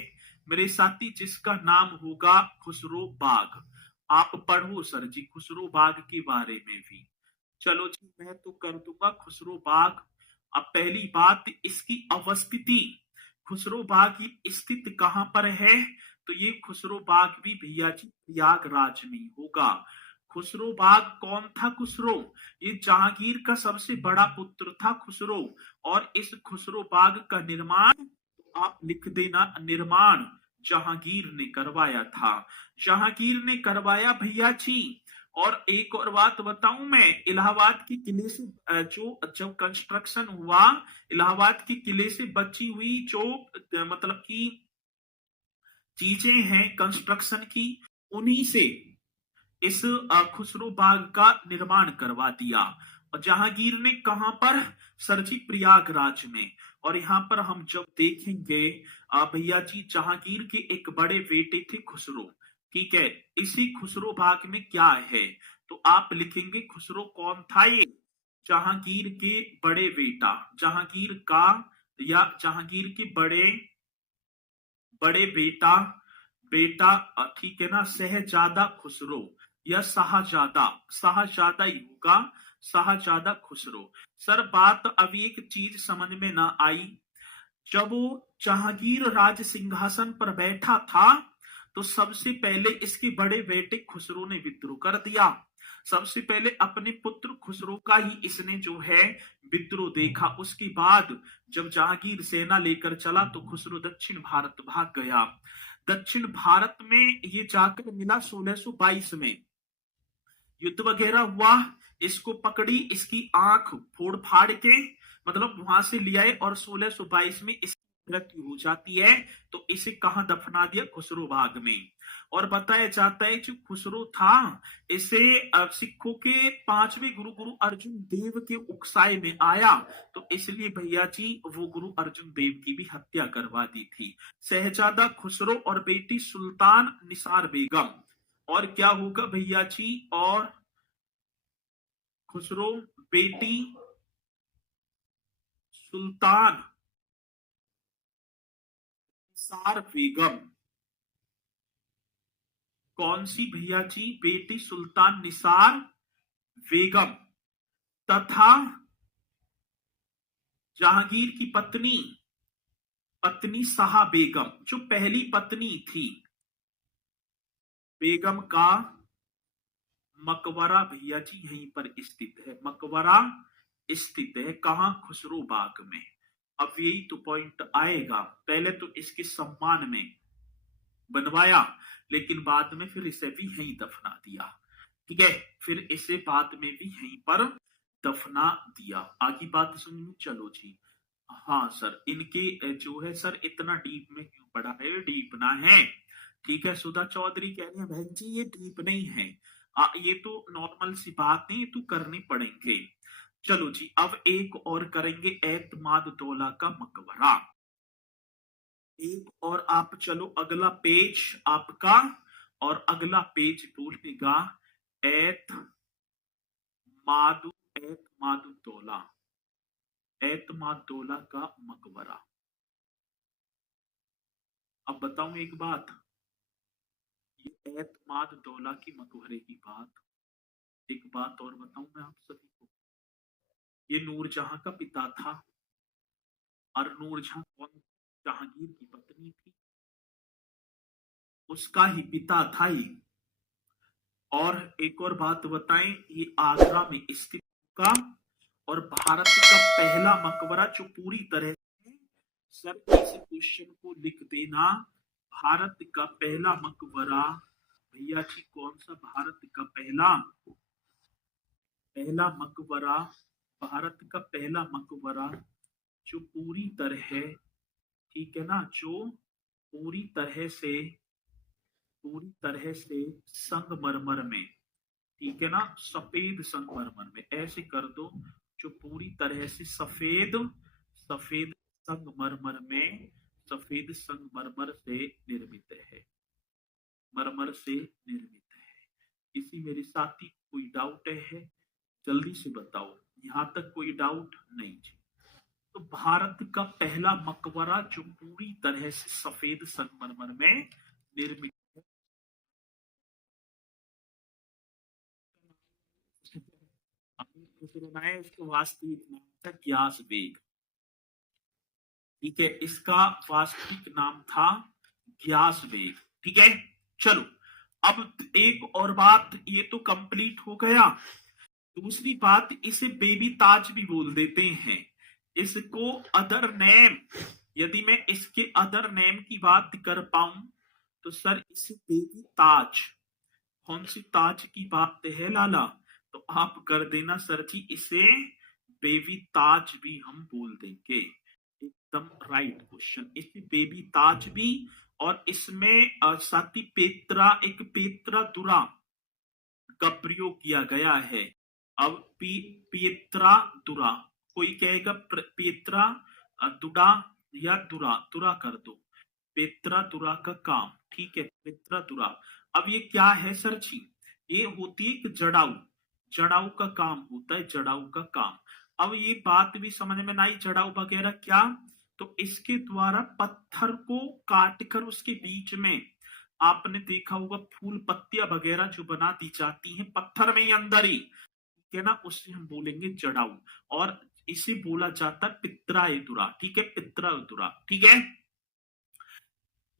मेरे साथी, जिसका नाम होगा खुसरो बाग। आप पढ़ो सर जी खुसरो बाग के बारे में भी। चलो जी, मैं तो कर दूंगा खुसरो बाग। अब पहली बात, इसकी अवस्थिति, खुसरो बाग स्थित कहां पर है? तो ये खुसरो बाग भी भैया जी प्रयागराज में होगा। खुसरो बाग कौन था? खुसरो, ये जहांगीर का सबसे बड़ा पुत्र था खुसरो। और इस खुसरो बाग का निर्माण, आप लिख देना, निर्माण जहांगीर ने करवाया था। जहांगीर ने करवाया भैया जी। और एक और बात बताऊं मैं, इलाहाबाद के किले से जो जब कंस्ट्रक्शन हुआ, इलाहाबाद के किले से बची हुई जो मतलब की चीजें हैं कंस्ट्रक्शन की, उन्हीं से इस खुसरो बाग का निर्माण करवा दिया। और जहांगीर ने कहां पर? सरजी प्रयागराज में। और यहाँ पर हम जब देखेंगे भैया जी, जहांगीर के एक बड़े बेटे थे खुसरो। ठीक है, इसी खुसरो बाग में क्या है? तो आप लिखेंगे खुसरो कौन था? ये जहांगीर के बड़े बेटा, जहांगीर का या जहांगीर के बड़े बड़े बेटा, बेटा ठीक है ना, शहजादा खुसरो या शाहजादा, शाहजादा ही होगा, शाहजादा खुसरो। सर बात अभी एक चीज समझ में ना आई, जब वो जहांगीर राज सिंहासन पर बैठा था तो सबसे पहले इसके बड़े बेटे खुसरो ने विद्रोह कर दिया। सबसे पहले अपने पुत्र खुसरो का ही इसने जो है विद्रोह देखा। उसके बाद जब जहांगीर सेना लेकर चला तो खुसरो दक्षिण भारत भाग गया। दक्षिण भारत में ये जाकर मिला 1622 में, युद्ध वगैरह हुआ, इसको पकड़ी, इसकी आंख फोड़ फाड़ के मतलब वहां से ले आए और 1622 में इसकी मृत्यु हो जाती है। तो इसे कहां दफना दिया? खुसरो बाग में। और बताया जाता है जो खुसरो था, इसे सिखों के 5वें गुरु गुरु अर्जुन देव के उकसाए में आया, तो इसलिए भैया जी वो गुरु अर्जुन देव की भी हत्या करवा दी थी। शहजादा खुसरो और बेटी सुल्तान निसार बेगम। और क्या होगा भैया जी? और खुसरो बेटी सुल्तान निसार बेगम। कौन सी भैया जी? बेटी सुल्तान निसार बेगम तथा जहांगीर की पत्नी पत्नी शाह बेगम, जो पहली पत्नी थी, बेगम का मकबरा भैया जी यहीं पर स्थित है। मकबरा स्थित है कहां? खुसरो बाग में। अब यही तो पॉइंट आएगा, पहले तो इसके सम्मान में बनवाया, लेकिन बाद में फिर इसे भी यहीं दफना दिया। ठीक है, फिर इसे बाद में भी यहीं पर दफना दिया। आगे बात सुनिए, चलो जी। हाँ सर, इनके जो है सर इतना डीप में क्यों पढ़ा है? डीप ना है। ठीक है, सुधा चौधरी कह रही है बहन जी ये डीप नहीं है, ये तो नॉर्मल सी बात नहीं, तो करनी पड़ेंगे। चलो जी, अब एक और करेंगे, एतमाद दौला का मकबरा। एक और आप चलो, अगला पेज आपका, और अगला पेज बोलेगा एतमादु एतमादु दौला, एतमाद दौला का मकबरा। अब बताऊं एक बात, ये एतमाद दौला की मकबरे की बात, एक बात और बताऊं मैं आप सभी को, ये नूरजहां का पिता था, और नूरजहां कौन? जहांगीर की पत्नी थी, उसका ही पिता था ये। और एक और बात बताएं, ये आगरा में स्थित का, और भारत का पहला मकबरा जो पूरी तरह से, सर इस क्वेश्चन को लिख देना, भारत का पहला मकबरा भैया जी कौन सा? भारत का पहला पहला मकबरा, भारत का पहला मकबरा जो पूरी तरह, ठीक है ना, जो पूरी तरह से संगमरमर में, ठीक है ना, सफेद संगमरमर में, ऐसे कर दो, जो पूरी तरह से सफेद सफेद संगमरमर में, सफेद संगमरमर से निर्मित है, मरमर से निर्मित है। इसी मेरे साथी कोई डाउट है? जल्दी से बताओ, यहां तक कोई डाउट नहीं जी। तो भारत का पहला मकबरा जो पूरी तरह से सफेद संगमरमर में निर्मित है, इसका वास्तविक नाम था ग्यास बेग। ठीक है, इसका वास्तविक नाम था ग्यास बेग। ठीक है, चलो अब एक और बात, ये तो कंप्लीट हो गया। दूसरी बात, इसे बेबी ताज भी बोल देते हैं, इसको अदर नेम, यदि मैं इसके अदर नेम की बात कर पाऊं तो सर इसे बेबी ताज, कौन सी ताज की बात है लाला? तो आप कर देना सर जी, इसे बेबी ताज भी हम बोल देंगे। एकदम राइट क्वेश्चन, इसे बेबी ताज भी, और इसमें साथी पेत्रा, एक पेत्रा दुरा का प्रयोग किया गया है। अब पेत्रा दुरा, कोई कहेगा पेत्रा दुडा या दुरा, दुरा कर दो, पेत्रा दुरा का काम। ठीक है, पेत्रा दुरा। अब ये क्या है सर जी? ये होती है कि जड़ाऊ, जड़ाऊ का काम होता है, जड़ाऊ का काम। अब ये बात भी समझ में ना आई, जड़ाऊ वगैरह क्या? तो इसके द्वारा पत्थर को काटकर उसके बीच में, आपने देखा होगा फूल पत्तियां वगैरह जो बना दी जाती हैं पत्थर में ही, अंदर ही, ठीक है ना, उससे हम बोलेंगे जड़ाऊ। और इसे बोला जाता है पित्रायुदुरा। ठीक है, पित्रायुदुरा। ठीक है,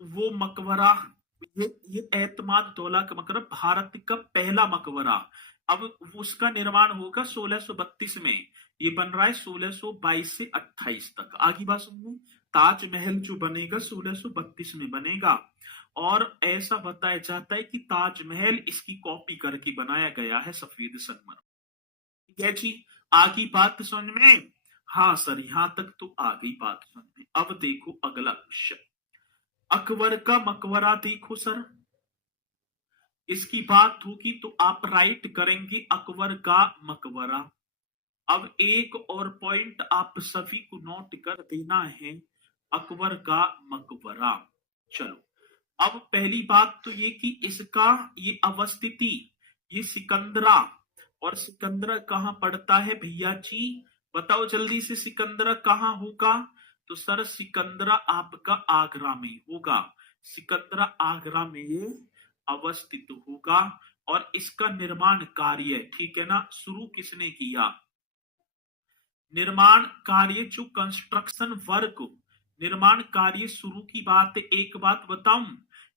वो मकबरा, ये एतमाद दौला का मकबरा भारत का पहला मकबरा। अब उसका निर्माण होगा 1632 में, ये बन रहा है 1622 से 28 तक। आगे बात सुनिए, ताजमहल जो बनेगा 1632 में बनेगा, और ऐसा बताया जाता है कि ताजमहल इसकी कॉपी करके बनाया गया है सफेद संगमरमर। ठीक है जी, आगे बात समझ में? हाँ सर, यहां तक तो आ गई बात समझ में। अब देखो अगला क्वेश्चन, अकबर का मकबरा देखो सर, इसकी बात होगी तो आप राइट करेंगे अकबर का मकबरा। अब एक और पॉइंट आप सभी को नोट कर देना है, अकबर का मकबरा। चलो, अब पहली बात तो ये कि इसका ये अवस्थिति, ये सिकंदरा, और सिकंदरा कहां पड़ता है भैया जी? बताओ जल्दी से, सिकंदरा कहां होगा? तो सर सिकंदरा आपका आगरा में होगा, सिकंदरा आगरा में ये अवस्थित होगा। और इसका निर्माण कार्य, ठीक है ना, शुरू किसने किया? निर्माण कार्य जो कंस्ट्रक्शन वर्क निर्माण कार्य शुरू की बात, एक बात बताऊं,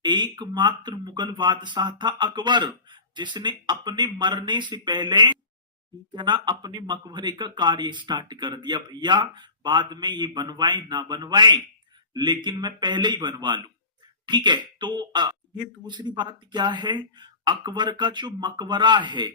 एकमात्र मुगल बादशाह था अकबर, जिसने अपने मरने से पहले, ठीक है ना, अपने मकबरे का कार्य स्टार्ट कर दिया। भैया बाद में ये बनवाए ना बनवाए, लेकिन मैं पहले ही बनवा लूं। ठीक है, तो ये दूसरी बात क्या है, अकबर का जो मकबरा है,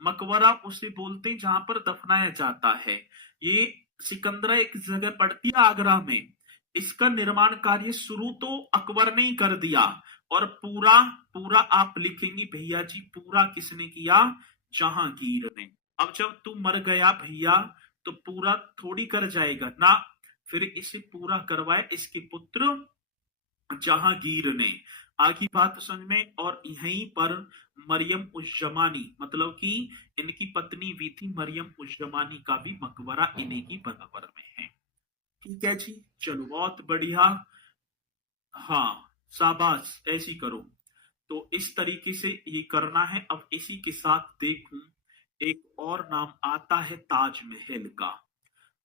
मकबरा उसे बोलते हैं जहां पर दफनाया जाता है। ये सिकंदरा एक जगह पड़ती है आगरा में। इसका निर्माण कार्य शुरू तो अकबर ने ही कर दिया, और पूरा पूरा आप लिखेंगे भैया जी, पूरा किसने किया, जहांगीर ने। अब जब तू मर गया भैया, तो पूरा थोड़ी कर जाएगा ना, फिर इसे पूरा करवाए इसके पुत्र जहांगीर ने। आगे बात समझ में। और यहीं पर मरियम उज जमानी, मतलब कि इनकी पत्नी भी थी मरियम उज जमानी, का भी मकबरा इन्हीं की बराबर में है। ठीक है जी, चलो बहुत बढ़िया। हाँ शाबाश, ऐसी करो। तो इस तरीके से ये करना है। अब इसी के साथ देखूं, एक और नाम आता है ताजमहल का।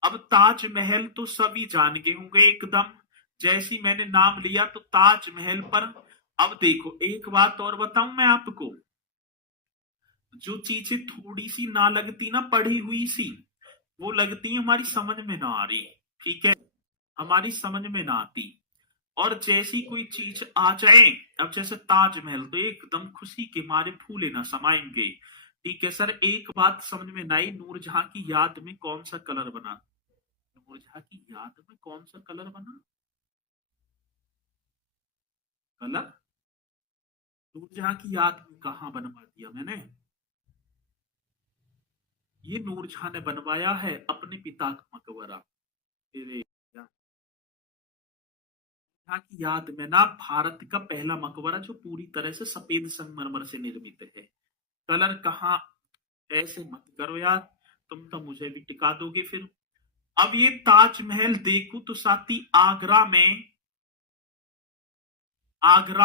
अब ताजमहल तो सभी जान गए होंगे एकदम, जैसी मैंने नाम लिया तो ताजमहल पर। अब देखो एक बात और बताऊं मैं आपको, जो चीजें थोड़ी सी ना लगती ना, पढ़ी हुई सी, वो लगती है हमारी समझ में ना आ रही। ठीक है, हमारी समझ में ना आती। और जैसी कोई चीज आ जाए, अब जैसे ताजमहल, तो एकदम खुशी के मारे फूले ना समाएंगे। ठीक है सर, एक बात समझ में ना आई, नूरजहां की याद में कौन सा कलर बना, नूरजहां की याद में कौन सा कलर बना, कलर नूरजहां की याद में कहाँ बनवा दिया मैंने, ये नूरजहां ने बनवाया है अपने पिता का मकबरा। तेरे नूरजहां की याद में ना, भारत का पहला मकबरा जो पूरी तरह से सफेद संगमरमर से निर्मित है। कलर कहाँ, ऐसे मत करो यार, तुम तो मुझे भी टिका दोगे फिर। अब ये ताजमहल देखो तो साथी आगरा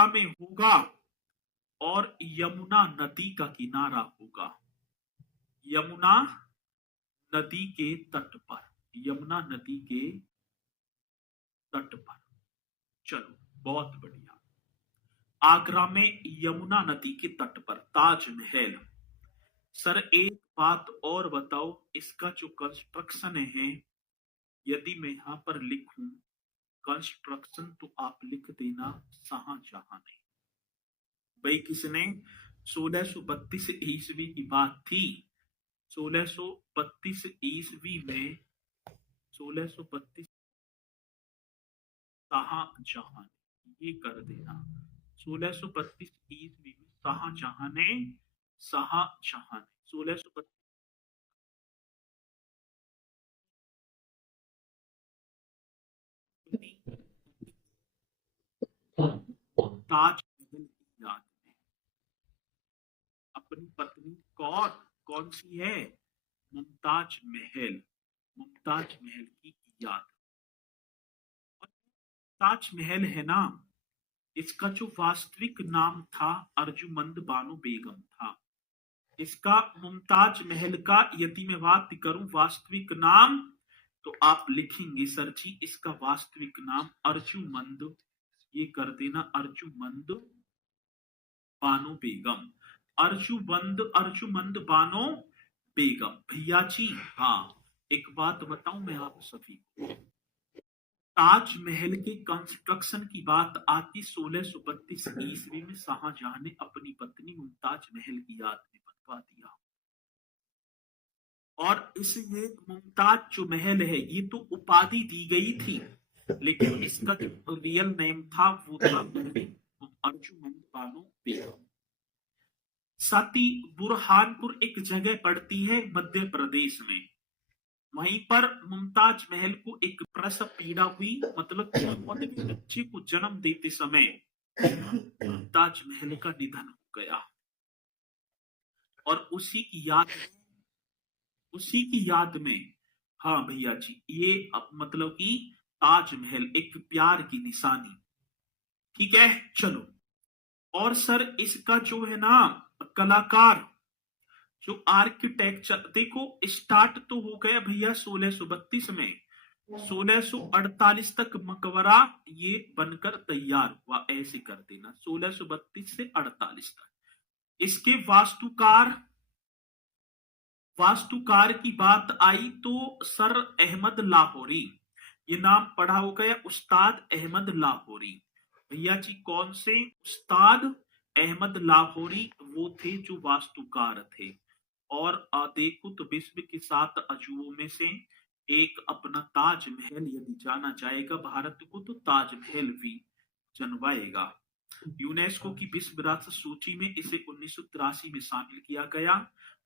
में होगा, और यमुना नदी का किनारा होगा, यमुना नदी के तट पर, यमुना नदी के तट पर। चलो बहुत बढ़िया, आगरा में यमुना नदी के तट पर ताजमहल। सर एक बात और बताओ, इसका जो कंस्ट्रक्शन है, यदि मैं यहां पर लिखूं कंस्ट्रक्शन, तो आप लिख देना शाहजहां ने। भाई किसने, 1632 ईस्वी की बात थी, 1632 ईस्वी में, 1632 शाहजहां ने, ये कर देना, 1632 ईस्वी में शाहजहां ने, शाहजहां ने 1632 ताजमहल की याद में अपनी पत्नी, कौन कौन सी है, मुमताज महल, मुमताज महल की याद। और ताजमहल है ना, इसका जो वास्तविक नाम था अर्जुमंद बानो बेगम था। इसका मुमताज महल का यदि मैं बात करूं वास्तविक नाम, तो आप लिखेंगे सर जी इसका वास्तविक नाम अर्जुमंद, ये कर देना अर्जुमंद बानो बेगम, अर्जुमंद बानो बेगम। भैया जी हाँ, एक बात बताऊं मैं आप सभी को, ताजमहल के कंस्ट्रक्शन की बात आती 1632 ईस्वी में शाहजहां ने अपनी पत्नी मुमताज महल की याद में बनवा दिया। और इसमें मुमताज जो महल है, ये तो उपाधि दी गई थी, लेकिन इसका जो रियल नेम था वो था अर्जुमंद बानो बेगम। साथी बुरहानपुर एक जगह पड़ती है मध्य प्रदेश में, वहीं पर मुमताज महल को एक प्रसव पीड़ा हुई, मतलब कि बच्चे को जन्म देते समय मुमताज महल का निधन हो गया। और उसी की याद में, हाँ भैया जी, ये मतलब कि ताजमहल एक प्यार की निशानी। ठीक है चलो। और सर इसका जो है ना कलाकार, जो आर्किटेक्चर, देखो स्टार्ट तो हो गया भैया 1632 में, 1648 तक मकबरा ये बनकर तैयार हुआ, ऐसे कर देना 1632 से 48 तक। इसके वास्तुकार की बात आई तो सर अहमद लाहौरी, ये नाम पढ़ा होगा या उस्ताद अहमद लाहौरी। भैया जी कौन से? उस्ताद अहमद लाहौरी वो थे जो वास्तुकार थे। और देखो तो विश्व के 7 अजूबों में से एक अपना ताजमहल यदि जाना जाएगा भारत को तो ताजमहल भी जनवाएगा। यूनेस्को की विश्व विरासत सूची में इसे 1983 में शामिल किया गया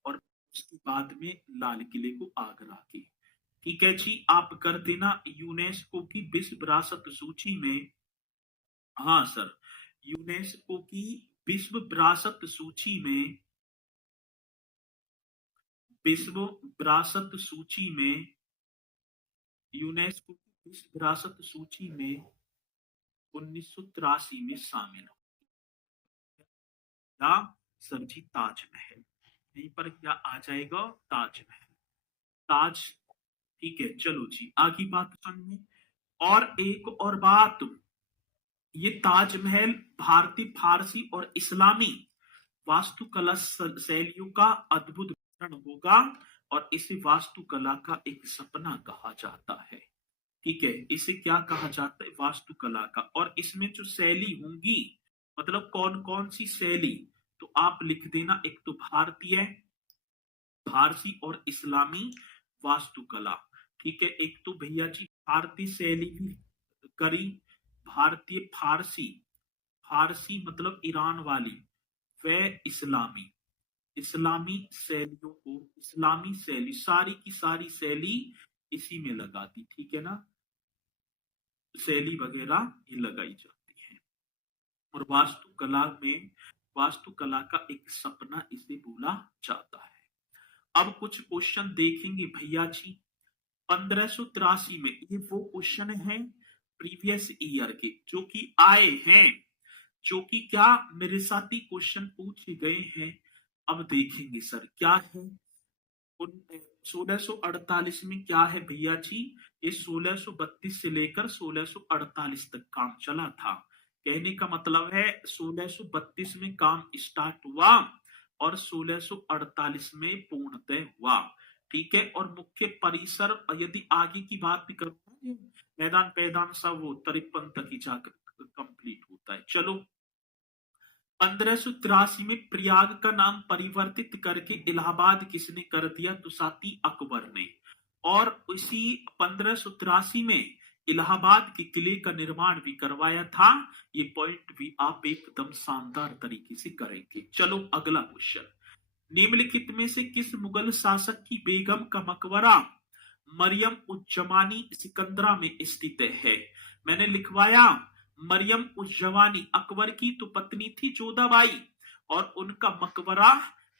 और उसके बाद में लाल किले को आगरा की। ठीक है जी, आप कर देना यूनेस्को की विश्व विरासत सूची में। हाँ सर, यूनेस्को की विश्व विरासत सूची में, विश्व विरासत सूची में, यूनेस्को की विश्व विरासत सूची में 1983 में शामिल या सर जी ताजमहल, यहीं पर क्या आ जाएगा? ताजमहल, ताज। ठीक है, चलो जी आगे बात सुनिए। और एक और बात, ये ताजमहल भारतीय, फारसी और इस्लामी वास्तुकला शैलियों का अद्भुत मिश्रण होगा और इसे वास्तुकला का एक सपना कहा जाता है। ठीक है, इसे क्या कहा जाता है? वास्तुकला का। और इसमें जो शैली होंगी, मतलब कौन कौन सी शैली, तो आप लिख देना, एक तो भारतीय, फारसी और इस्लामी वास्तुकला। ठीक है, एक तो भैया जी भारतीय शैली भी करी, भारतीय फारसी, फारसी मतलब ईरान वाली, व इस्लामी, इस्लामी शैलियों को, इस्लामी शैली, सारी की सारी शैली इसी में लगा दी। ठीक है ना, शैली वगैरह ये लगाई जाती है। और वास्तुकला में, वास्तुकला का एक सपना इसे बोला जाता है। अब कुछ क्वेश्चन देखेंगे भैया जी। 1583 में, ये वो क्वेश्चन है प्रीवियस ईयर के जो कि आए हैं, जो कि क्या मेरे साथ ही क्वेश्चन पूछे गए हैं। अब देखेंगे सर क्या है 1648 में, क्या है भैया जी? ये 1632 से लेकर 1648 तक काम चला था। कहने का मतलब है 1632 में काम स्टार्ट हुआ और 1648 में पूर्णतः हुआ। ठीक है, और मुख्य परिसर यदि आगे की बात भी करूं, मैदान पैदान सब वो 53 तक ही जाकर कंप्लीट होता है। चलो, 1583 में प्रयाग का नाम परिवर्तित करके इलाहाबाद किसने कर दिया? तो साथी अकबर ने। और इसी 1583 में इलाहाबाद के किले का निर्माण भी करवाया था। ये पॉइंट भी आप एकदम शानदार तरीके से करेंगे। चलो अगला क्वेश्चन, निम्नलिखित में से किस मुगल शासक की बेगम का मकबरा मरियम उज जमानी सिकंदरा में स्थित है? मैंने लिखवाया मरियम उज जमानी अकबर की तो पत्नी थी जोधाबाई, और उनका मकबरा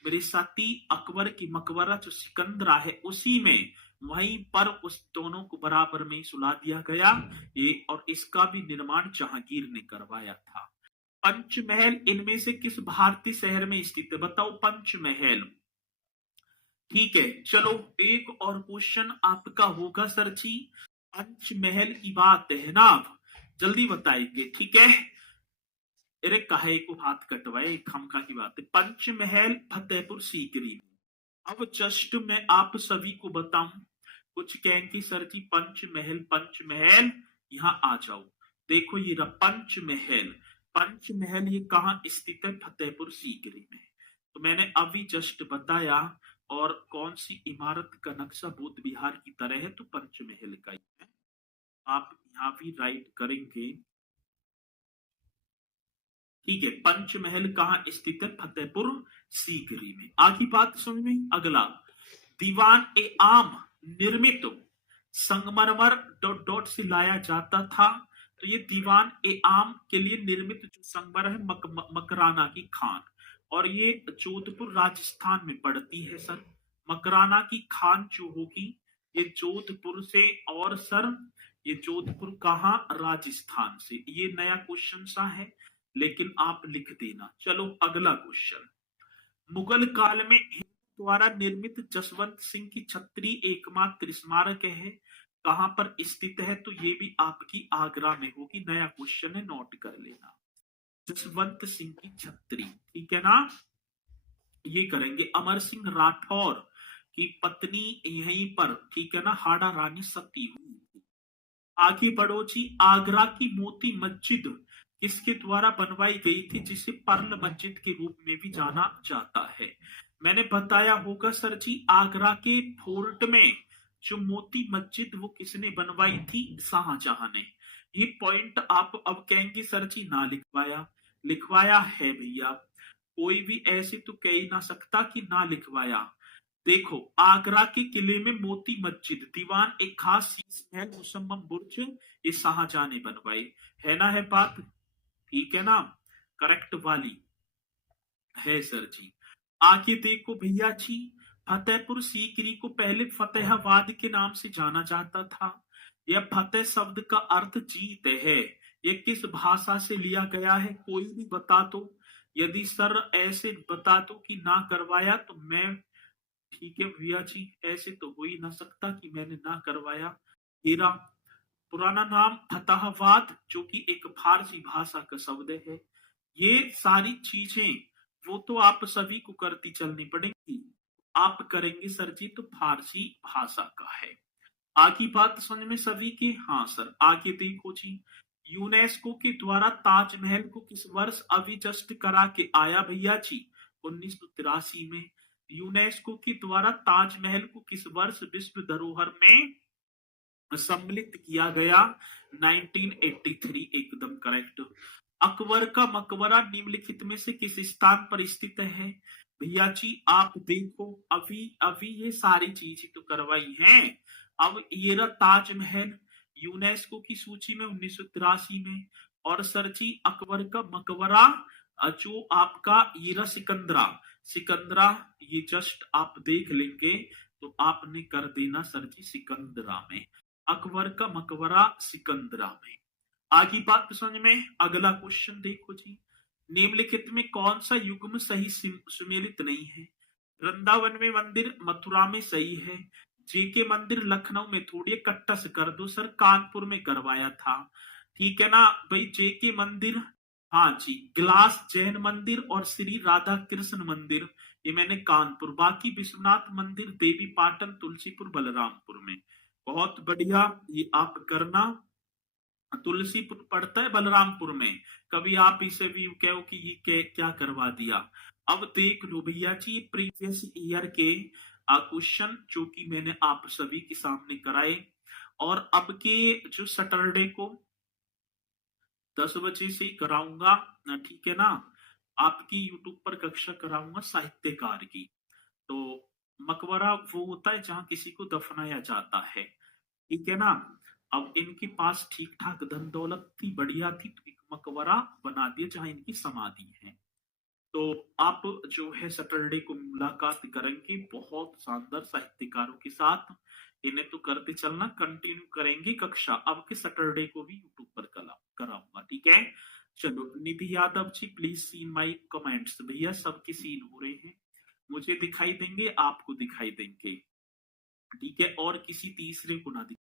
मेरे साथी अकबर की मकबरा जो सिकंदरा है उसी में, वहीं पर उस दोनों को बराबर में सुला दिया गया ये, और इसका भी निर्माण जहांगीर ने करवाया था। पंचमहल इनमें से किस भारतीय शहर में स्थित है? बताओ पंचमहल। ठीक है, चलो एक और क्वेश्चन आपका होगा सर जी, पंचमहल की बात है ना, आप जल्दी बताएंगे। ठीक है, अरे कहे को हाथ कटवाए, खमका की बात है। पंचमहल फतेहपुर सीकरी में। अब जस्ट मैं आप सभी को बताऊं, कुछ कहेंगे सर जी पंचमहल, पंचमहल यहाँ आ जाओ। देखो ये रहा पंचमहल, पंचमहल ये कहाँ स्थित है? फतेहपुर सीकरी में। तो मैंने अभी जस्ट बताया। और कौन सी इमारत का नक्शा बौद्ध विहार की तरह है? तो पंचमहल का ही है। आप यहाँ भी राइट करेंगे। ठीक है, पंचमहल कहाँ स्थित है? फतेहपुर सीकरी में। आगे बात समझ में। अगला, दीवान ए आम निर्मित संगमरमर डॉट डॉट से लाया जाता था। तो ये दीवान ए आम के लिए निर्मित जो संगमरमर है मकराना की खान, और ये जोधपुर राजस्थान में पड़ती है सर। मकराना की खान जो होगी ये जोधपुर से, और सर ये जोधपुर कहाँ? राजस्थान से। ये नया क्वेश्चन सा है लेकिन आप लिख देना। चलो अगला क्वेश्चन, मुगल काल में द्वारा निर्मित जसवंत सिंह की छत्री एकमात्र स्मारक है। कहां पर स्थित है, तो ये भी आपकी आगरा में होगी। नया क्वेश्चन है, नोट कर लेना। जसवंत सिंह की छतरी, ठीक है ना, ये करेंगे। अमर सिंह राठौर की पत्नी यहीं पर, ठीक है ना, हाड़ा रानी सती हुई थी। आगे बढ़ो जी। आगरा की मोती मस्जिद किसके द्वारा बनवाई गई थी, जिसे पर्ल मस्जिद के रूप में भी जाना जाता है। मैंने बताया होगा सर जी, आगरा के फोर्ट में जो मोती मस्जिद वो किसने बनवाई थी, शाहजहां ने। ये पॉइंट आप अब कहेंगे सर जी ना लिखवाया, लिखवाया है भैया। कोई भी ऐसे तो कह ही ना सकता कि ना लिखवाया। देखो, आगरा के किले में मोती मस्जिद, दीवान, एक खास शीश महल, मुसम्मम बुर्ज, ये शाहजहां ने बनवाए। है ना, है बात, ठीक है ना, करेक्ट वाली है सर जी। आगे देखो भैया जी, फतेहपुर सीकरी को पहले फतेहाबाद के नाम से जाना जाता था। यह फतेह शब्द का अर्थ जीत है। यह किस भाषा से लिया गया है, कोई भी बता दो। यदि सर ऐसे बता दो कि ना करवाया तो मैं, ठीक है भैया जी, ऐसे तो हो ही ना सकता कि मैंने ना करवाया। मेरा पुराना नाम फतेहाबाद, जो कि एक फारसी भाषा का शब्द है। ये सारी चीजें वो तो आप सभी को करती चलनी पड़ेगी। आप करेंगे सर जी तो फारसी भाषा का है। आगे बात समझ में सभी के, हाँ सर। आगे देखो जी, यूनेस्को के द्वारा ताजमहल को किस वर्ष अभिजस्ट करा के आया भैया जी, 1983 में। यूनेस्को के द्वारा ताजमहल को किस वर्ष विश्व धरोहर में सम्मिलित किया गया, 1983, एकदम करेक्ट। अकबर का मकबरा निम्नलिखित में से किस स्थान पर स्थित है भैया जी, आप देखो, अभी अभी ये सारी चीजें तो करवाई हैं। अब ये रहा ताजमहल, यूनेस्को की सूची में 1983 में। और सर जी अकबर का मकबरा जो आपका ये रहा सिकंदरा, सिकंदरा, ये जस्ट आप देख लेंगे तो आपने कर देना सर जी सिकंदरा में। अकबर का मकबरा सिकंदरा में। आगे बात समझ में। अगला क्वेश्चन देखो जी, निम्नलिखित में कौन सा युग्म सही सुमेलित नहीं है। वृंदावन में मंदिर, मथुरा में सही है। जेके मंदिर लखनऊ में, थोड़ी कट्टा से कर दो सर, कानपुर में करवाया था, ठीक है ना भाई। जेके मंदिर, हाँ जी, ग्लास जैन मंदिर और श्री राधा कृष्ण मंदिर, ये मैंने कानपुर। बाकी विश्वनाथ मंदिर, देवी पाटन, तुलसीपुर, बलरामपुर में। बहुत बढ़िया, ये आप करना। तुलसीपुर पड़ता है बलरामपुर में। कभी आप इसे भी कहो कि ये क्या करवा दिया। अब देख लो भैया जी, प्रीवियस ईयर के क्वेश्चन जो कि मैंने आप सभी के सामने कराए। और अब के जो सैटरडे को 10 बजे से कराऊंगा, ठीक है ना, आपकी यूट्यूब पर कक्षा कराऊंगा साहित्यकार की। तो मकबरा वो होता है जहां किसी को दफनाया जाता है, ठीक है ना। अब इनके पास ठीक ठाक धन दौलत थी, बढ़िया थी, तो एक मकबरा बना दिया जहां इनकी समाधि है। तो आप जो है सैटरडे को मुलाकात करेंगे बहुत शानदार साहित्यकारों के साथ। इन्हें तो करते चलना, कंटिन्यू करेंगे कक्षा। अब के सैटरडे को भी यूट्यूब पर कराऊंगा, ठीक है। चलो, निधि Yadav ji, please see my comments. भैया सबके सीन हो रहे हैं, मुझे दिखाई देंगे, आपको दिखाई देंगे, ठीक है, और किसी तीसरे को ना दिखाई।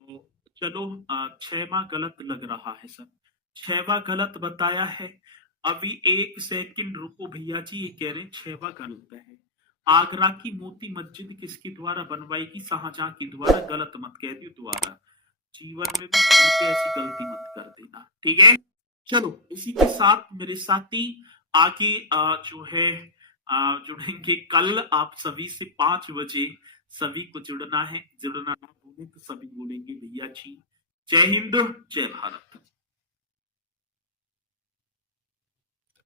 तो चलो, 6वां गलत लग रहा है सर, 6वां गलत बताया है। अभी एक सेकंड रुको भैया जी, ये कह रहे हैं 6वां गलत है। आगरा की मोती मस्जिद किसके द्वारा बनवाई की, शाहजहां के द्वारा। गलत मत कह दियो दोबारा, जीवन में भी ऐसी गलती मत कर देना, ठीक है। चलो, इसी के साथ मेरे साथी आगे जो है जुड़ेंगे कल आप सभी से 5 बजे। सभी को जुड़ना है, जुड़ना ना भूलें तो सभी बोलेंगे भैया जी। जय हिंद, जय भारत।